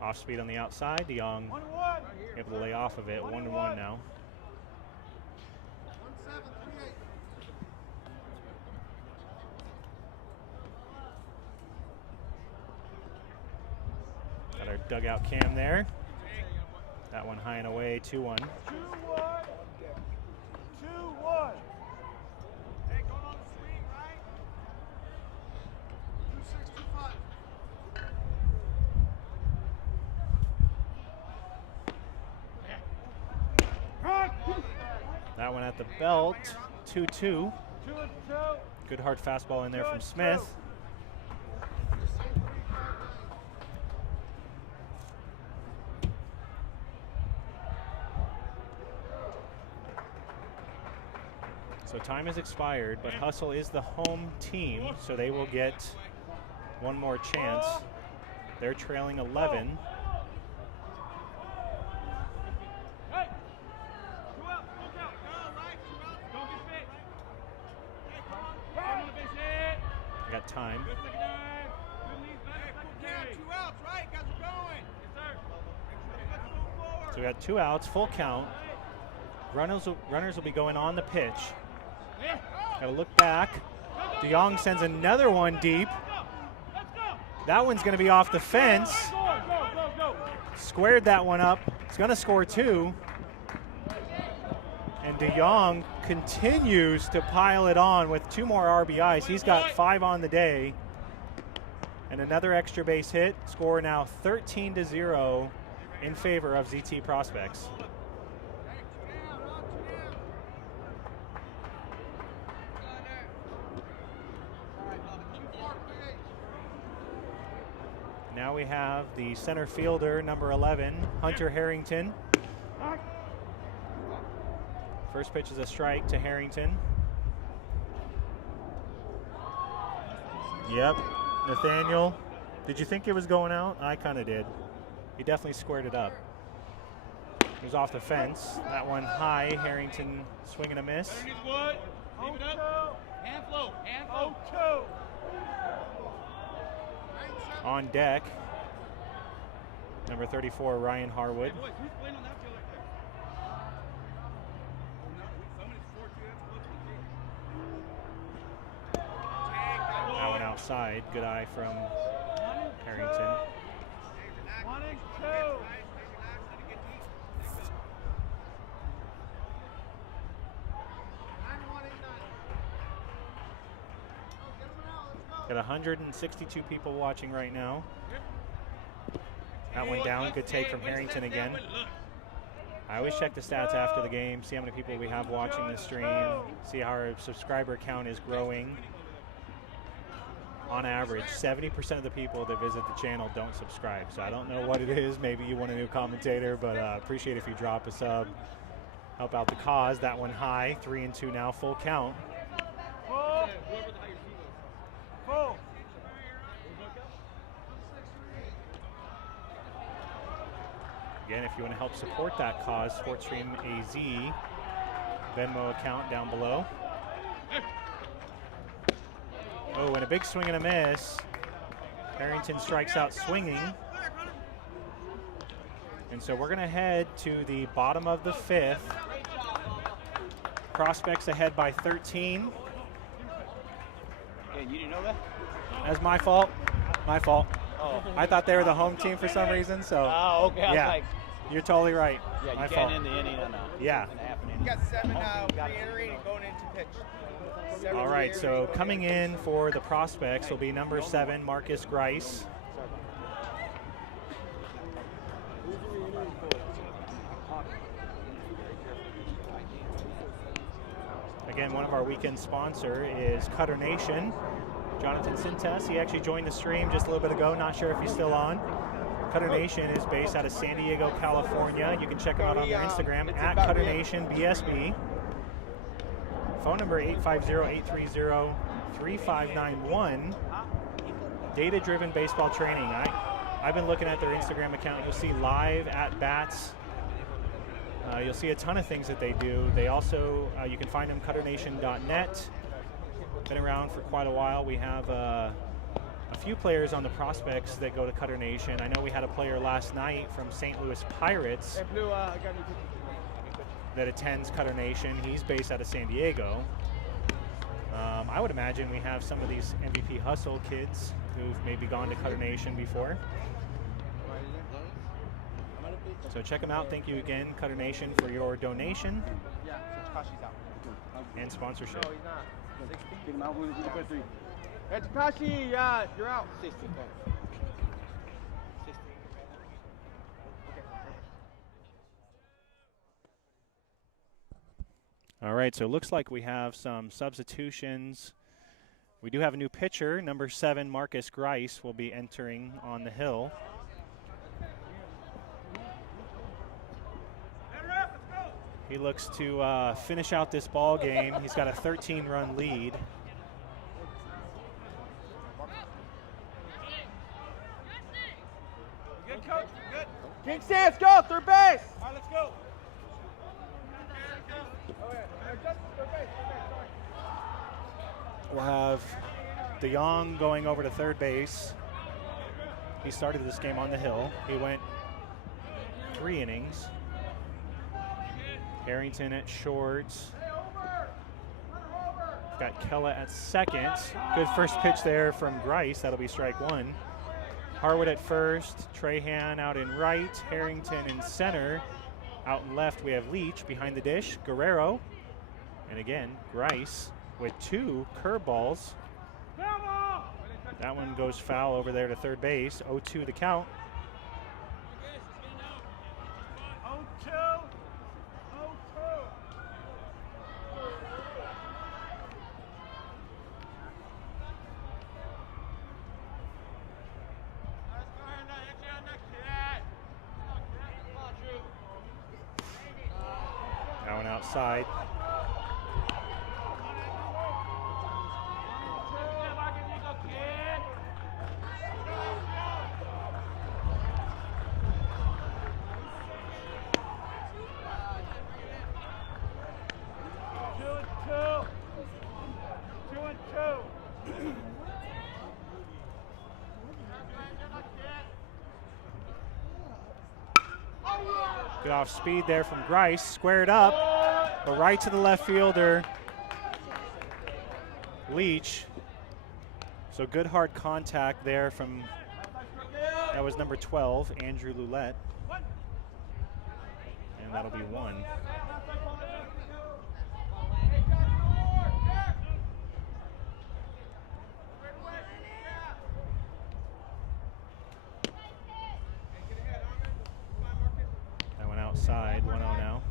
Off speed on the outside. DeYoung able to lay off of it. 1-1 now. Got our dugout cam there. That one high and away, 2-1. 2-1. Hey, going on the swing, right? 265. That one at the belt, 2-2. Good hard fastball in there from Smith. So time has expired, but Hustle is the home team, so they will get one more chance. They're trailing 11. Got time. So we got 2 outs, full count. Runners will be going on the pitch. Got to look back. DeYoung sends another one deep. That one's going to be off the fence. Squared that one up. He's going to score 2. And DeYoung continues to pile it on with 2 more RBIs. He's got 5 on the day. And another extra base hit. Score now 13-0 in favor of ZT Prospects. Now we have the center fielder, number 11, Hunter Harrington. First pitch is a strike to Harrington. Yep, Nathaniel. Did you think it was going out? I kind of did. He definitely squared it up. It was off the fence. That one high. Harrington swing and a miss. Hand flow, hand flow. On deck, number 34, Ryan Harwood. That one outside. Good eye from Harrington. 1 and 2. Got 162 people watching right now. That one down. Good take from Harrington again. I always check the stats after the game, see how many people we have watching the stream, see how our subscriber count is growing. On average, 70% of the people that visit the channel don't subscribe. So I don't know what it is. Maybe you want a new commentator, but appreciate if you drop a sub. Help out the cause. That one high. 3 and 2 now. Full count. Again, if you want to help support that cause, SportsStream AZ Venmo account down below. Oh, and a big swing and a miss. Harrington strikes out swinging. And so we're going to head to the bottom of the 5th. Prospects ahead by 13. Yeah, you didn't know that? That's my fault. My fault. Oh. I thought they were the home team for some reason, so. Oh, okay. I Yeah, was like, you're totally right. yeah, you My can't fault. end the inning on Yeah. in a half an inning. You got 7 reiterating going into pitch. 7 All right, so reiterating. coming in for the Prospects will be number 7, Marcus Grice. Again, one of our weekend sponsor is Cutter Nation. Jonathan Sintes, he actually joined the stream just a little bit ago. Not sure if he's still on. Cutter Nation is based out of San Diego, California. You can check them out on their Instagram at Cutter Nation BSB. Phone number 850-830-3591. Data-driven baseball training. I've been looking at their Instagram account. You'll see live at-bats. You'll see a ton of things that they do. They also, you can find them cutternation.net. Been around for quite a while. We have a few players on the Prospects that go to Cutter Nation. I know we had a player last night from St. Louis Pirates that attends Cutter Nation. He's based out of San Diego. I would imagine we have some of these MVP Hustle kids who've maybe gone to Cutter Nation before. So check them out. Thank you again, Cutter Nation, for your donation and sponsorship. Hey, Takashi, you're out. 60. All right, so it looks like we have some substitutions. We do have a new pitcher. Number 7, Marcus Grice, will be entering on the hill. He looks to finish out this ball game. He's got a 13-run lead. Good, coach. Good. King Sands, go, third base. All right, let's go. We'll have DeYoung going over to third base. He started this game on the hill. He went 3 innings. Harrington at short. got Kella at second. Good first pitch there from Grice. That'll be strike one. Harwood at first. Trahan out in right. Harrington in center. Out in left, we have Leach behind the dish. Guerrero. And again, Grice with 2 curveballs. That one goes foul over there to third base. 0-2 the count. That one outside. Good off speed there from Grice, squared up, but right to the left fielder, Leach. So good hard contact there from, that was number 12, Andrew Loulette. And that'll be 1. Outside, 1-0 now.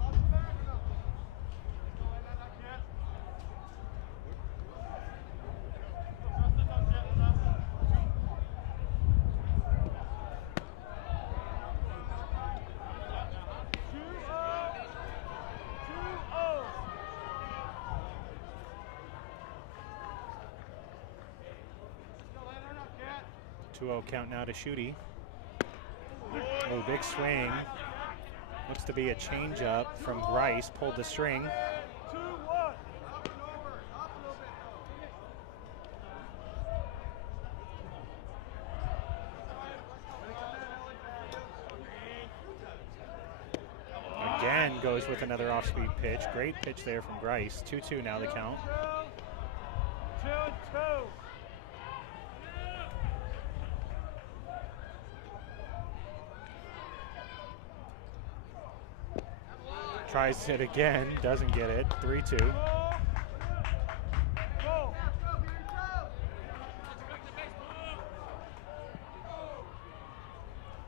Two-0 count now to Shooty. Oh, big swing. Looks to be a changeup from Grice, pulled the string. Again goes with another off-speed pitch. Great pitch there from Grice. 2-2 now the count. 2-2. Tries it again, doesn't get it. 3-2.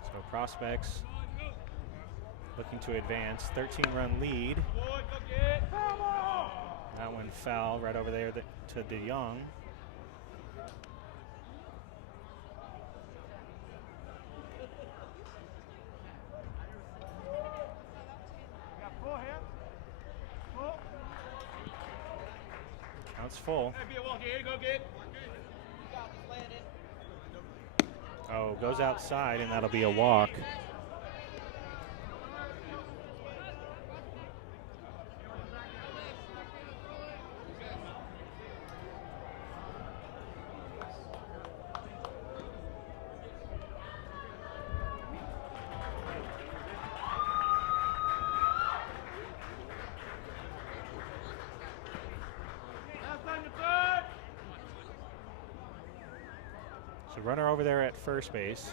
So Prospects looking to advance. 13-run lead. That one foul right over there to DeYoung. Counts full. Oh, goes outside, and that'll be a walk. So runner over there at first base.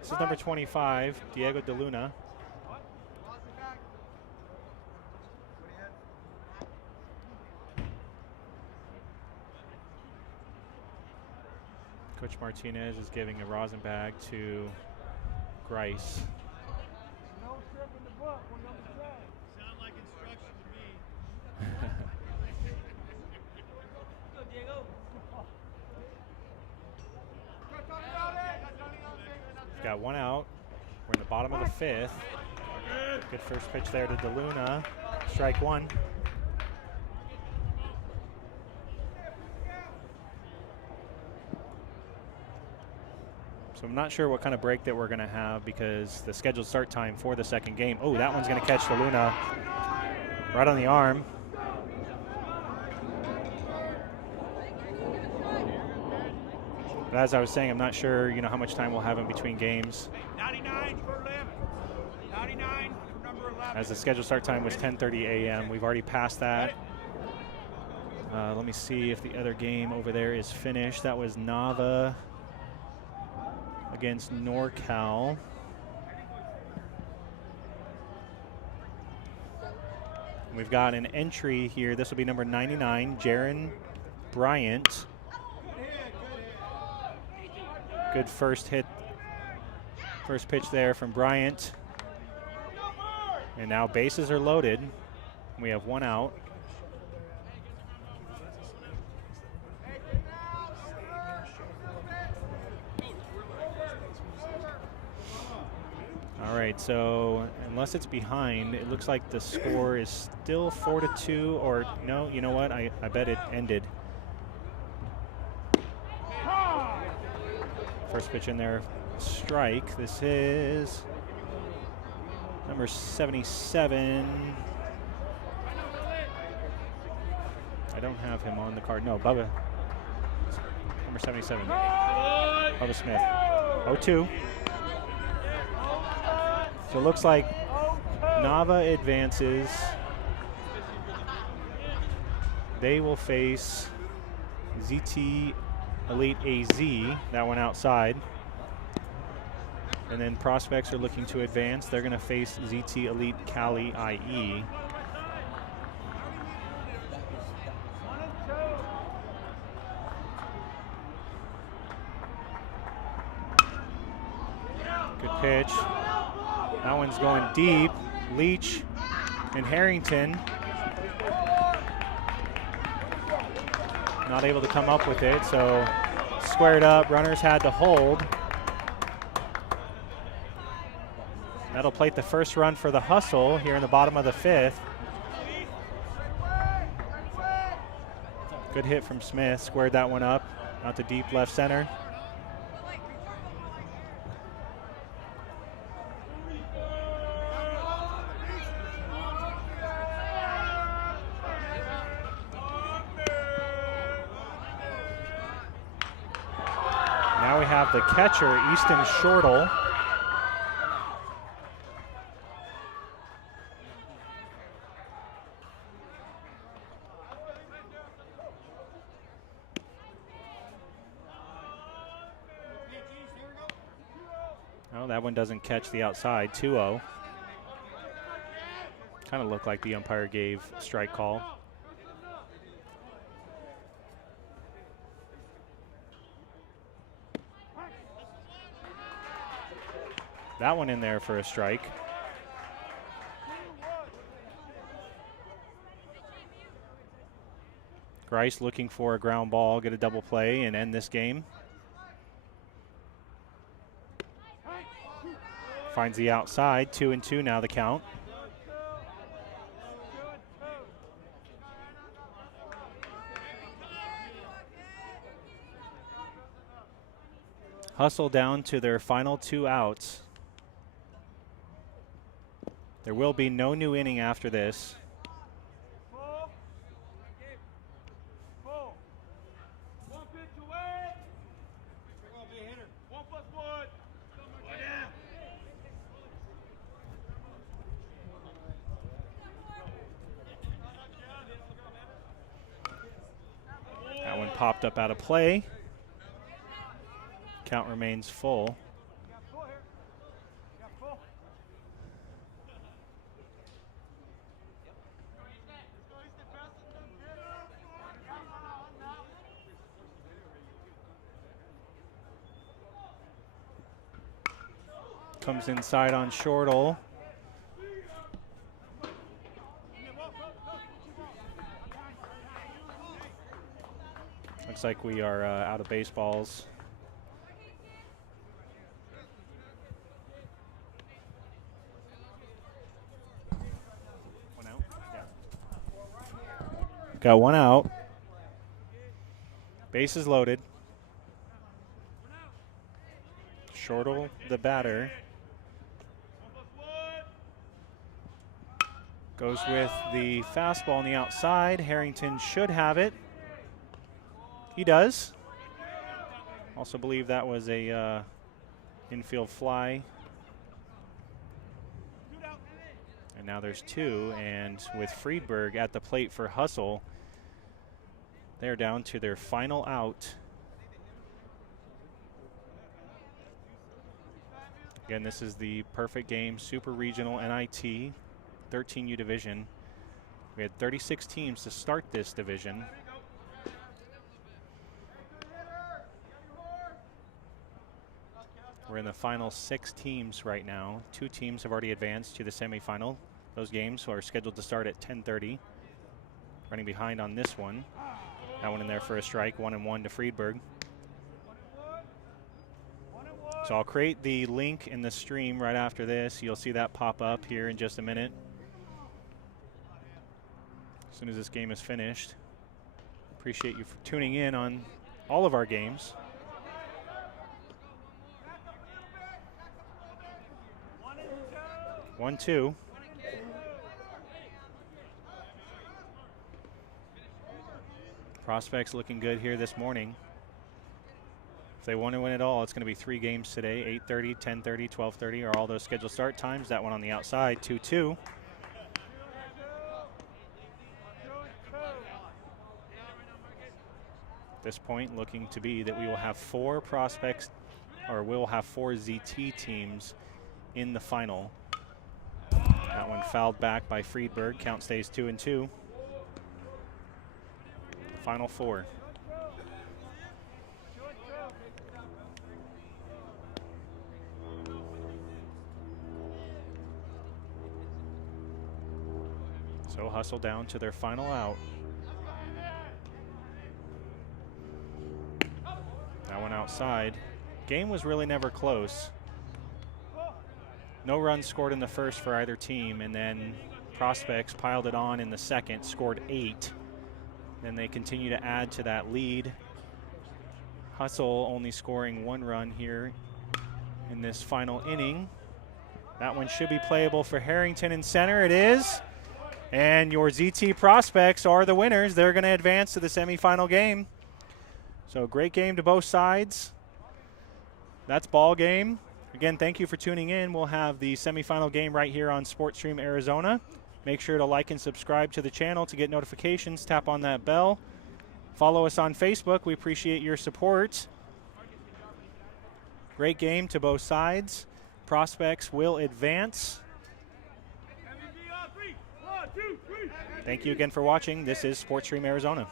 This is number 25, Diego De Luna. Coach Martinez is giving a rosin bag to Grice. No trip in the book when I'm saying. Sound like instruction to me. Go, Diego. Got one out. We're in the bottom of the 5th. Good first pitch there to De Luna. Strike one. So I'm not sure what kind of break that we're going to have because the scheduled start time for the second game. Oh, that one's going to catch De Luna right on the arm. But as I was saying, I'm not sure, how much time we'll have in between games. 99 for 11. 99 for number 11. As the scheduled start time was 10:30 a.m. We've already passed that. Let me see if the other game over there is finished. That was Nava against NorCal. We've got an entry here. This will be number 99, Jaron Bryant. Good first hit, first pitch there from Bryant. And now bases are loaded. We have one out. All right, so unless it's behind, it looks like the score is still 4-2, or no, you know what? I bet it ended. First pitch in there, strike. This is number 77. I don't have him on the card. No, Bubba. Number 77. Bubba Smith. 0-2. So it looks like Nava advances. They will face ZT Elite AZ, that one outside. And then Prospects are looking to advance. They're going to face ZT Elite Cali IE. Good pitch. That one's going deep. Leach and Harrington not able to come up with it, so squared up. Runners had to hold. That'll plate the first run for the Hustle here in the bottom of the fifth. Good hit from Smith, squared that one up, out to deep left center. Now we have the catcher, Easton Shortle. Oh, that one doesn't catch the outside, 2-0. Kind of looked like the umpire gave strike call. That one in there for a strike. Grice looking for a ground ball, get a double play, and end this game. Finds the outside, 2-2 now the count. Hustle down to their final 2 outs. There will be no new inning after this. That one popped up out of play. Count remains full. Comes inside on Shortle. Looks like we are out of baseballs. One out? Yeah. Got one out. Bases loaded. Shortle, the batter. Goes with the fastball on the outside. Harrington should have it. He does. Also believe that was a infield fly. And now there's 2, and with Friedberg at the plate for Hustle, They're down to their final out. Again, this is the perfect game, Super Regional NIT, 13U division. We had 36 teams to start this division. We're in the final 6 teams right now. 2 teams have already advanced to the semifinal. Those games are scheduled to start at 10:30. Running behind on this one. That one in there for a strike, 1-1 to Friedberg. So I'll create the link in the stream right after this. You'll see that pop up here in just a minute. As soon as this game is finished. Appreciate you for tuning in on all of our games. One, two. Prospects looking good here this morning. If they want to win it all, it's going to be 3 games today, 8:30, 10:30, 12:30 are all those scheduled start times. That one on the outside, 2-2. At this point, looking to be that we will have 4 prospects, or we'll have 4 ZT teams in the final. That one fouled back by Friedberg. Count stays 2-2. Final 4. So hustle down to their final out. That one outside. Game was really never close. No runs scored in the first for either team, and then Prospects piled it on in the second, scored 8. Then they continue to add to that lead. Hustle only scoring 1 run here in this final inning. That one should be playable for Harrington in center. It is. And your ZT Prospects are the winners. They're going to advance to the semifinal game. So great game to both sides. That's ball game. Again, thank you for tuning in. We'll have the semifinal game right here on SportsStream Arizona. Make sure to like and subscribe to the channel to get notifications. Tap on that bell. Follow us on Facebook. We appreciate your support. Great game to both sides. Prospects will advance. Thank you again for watching. This is SportsStream Arizona.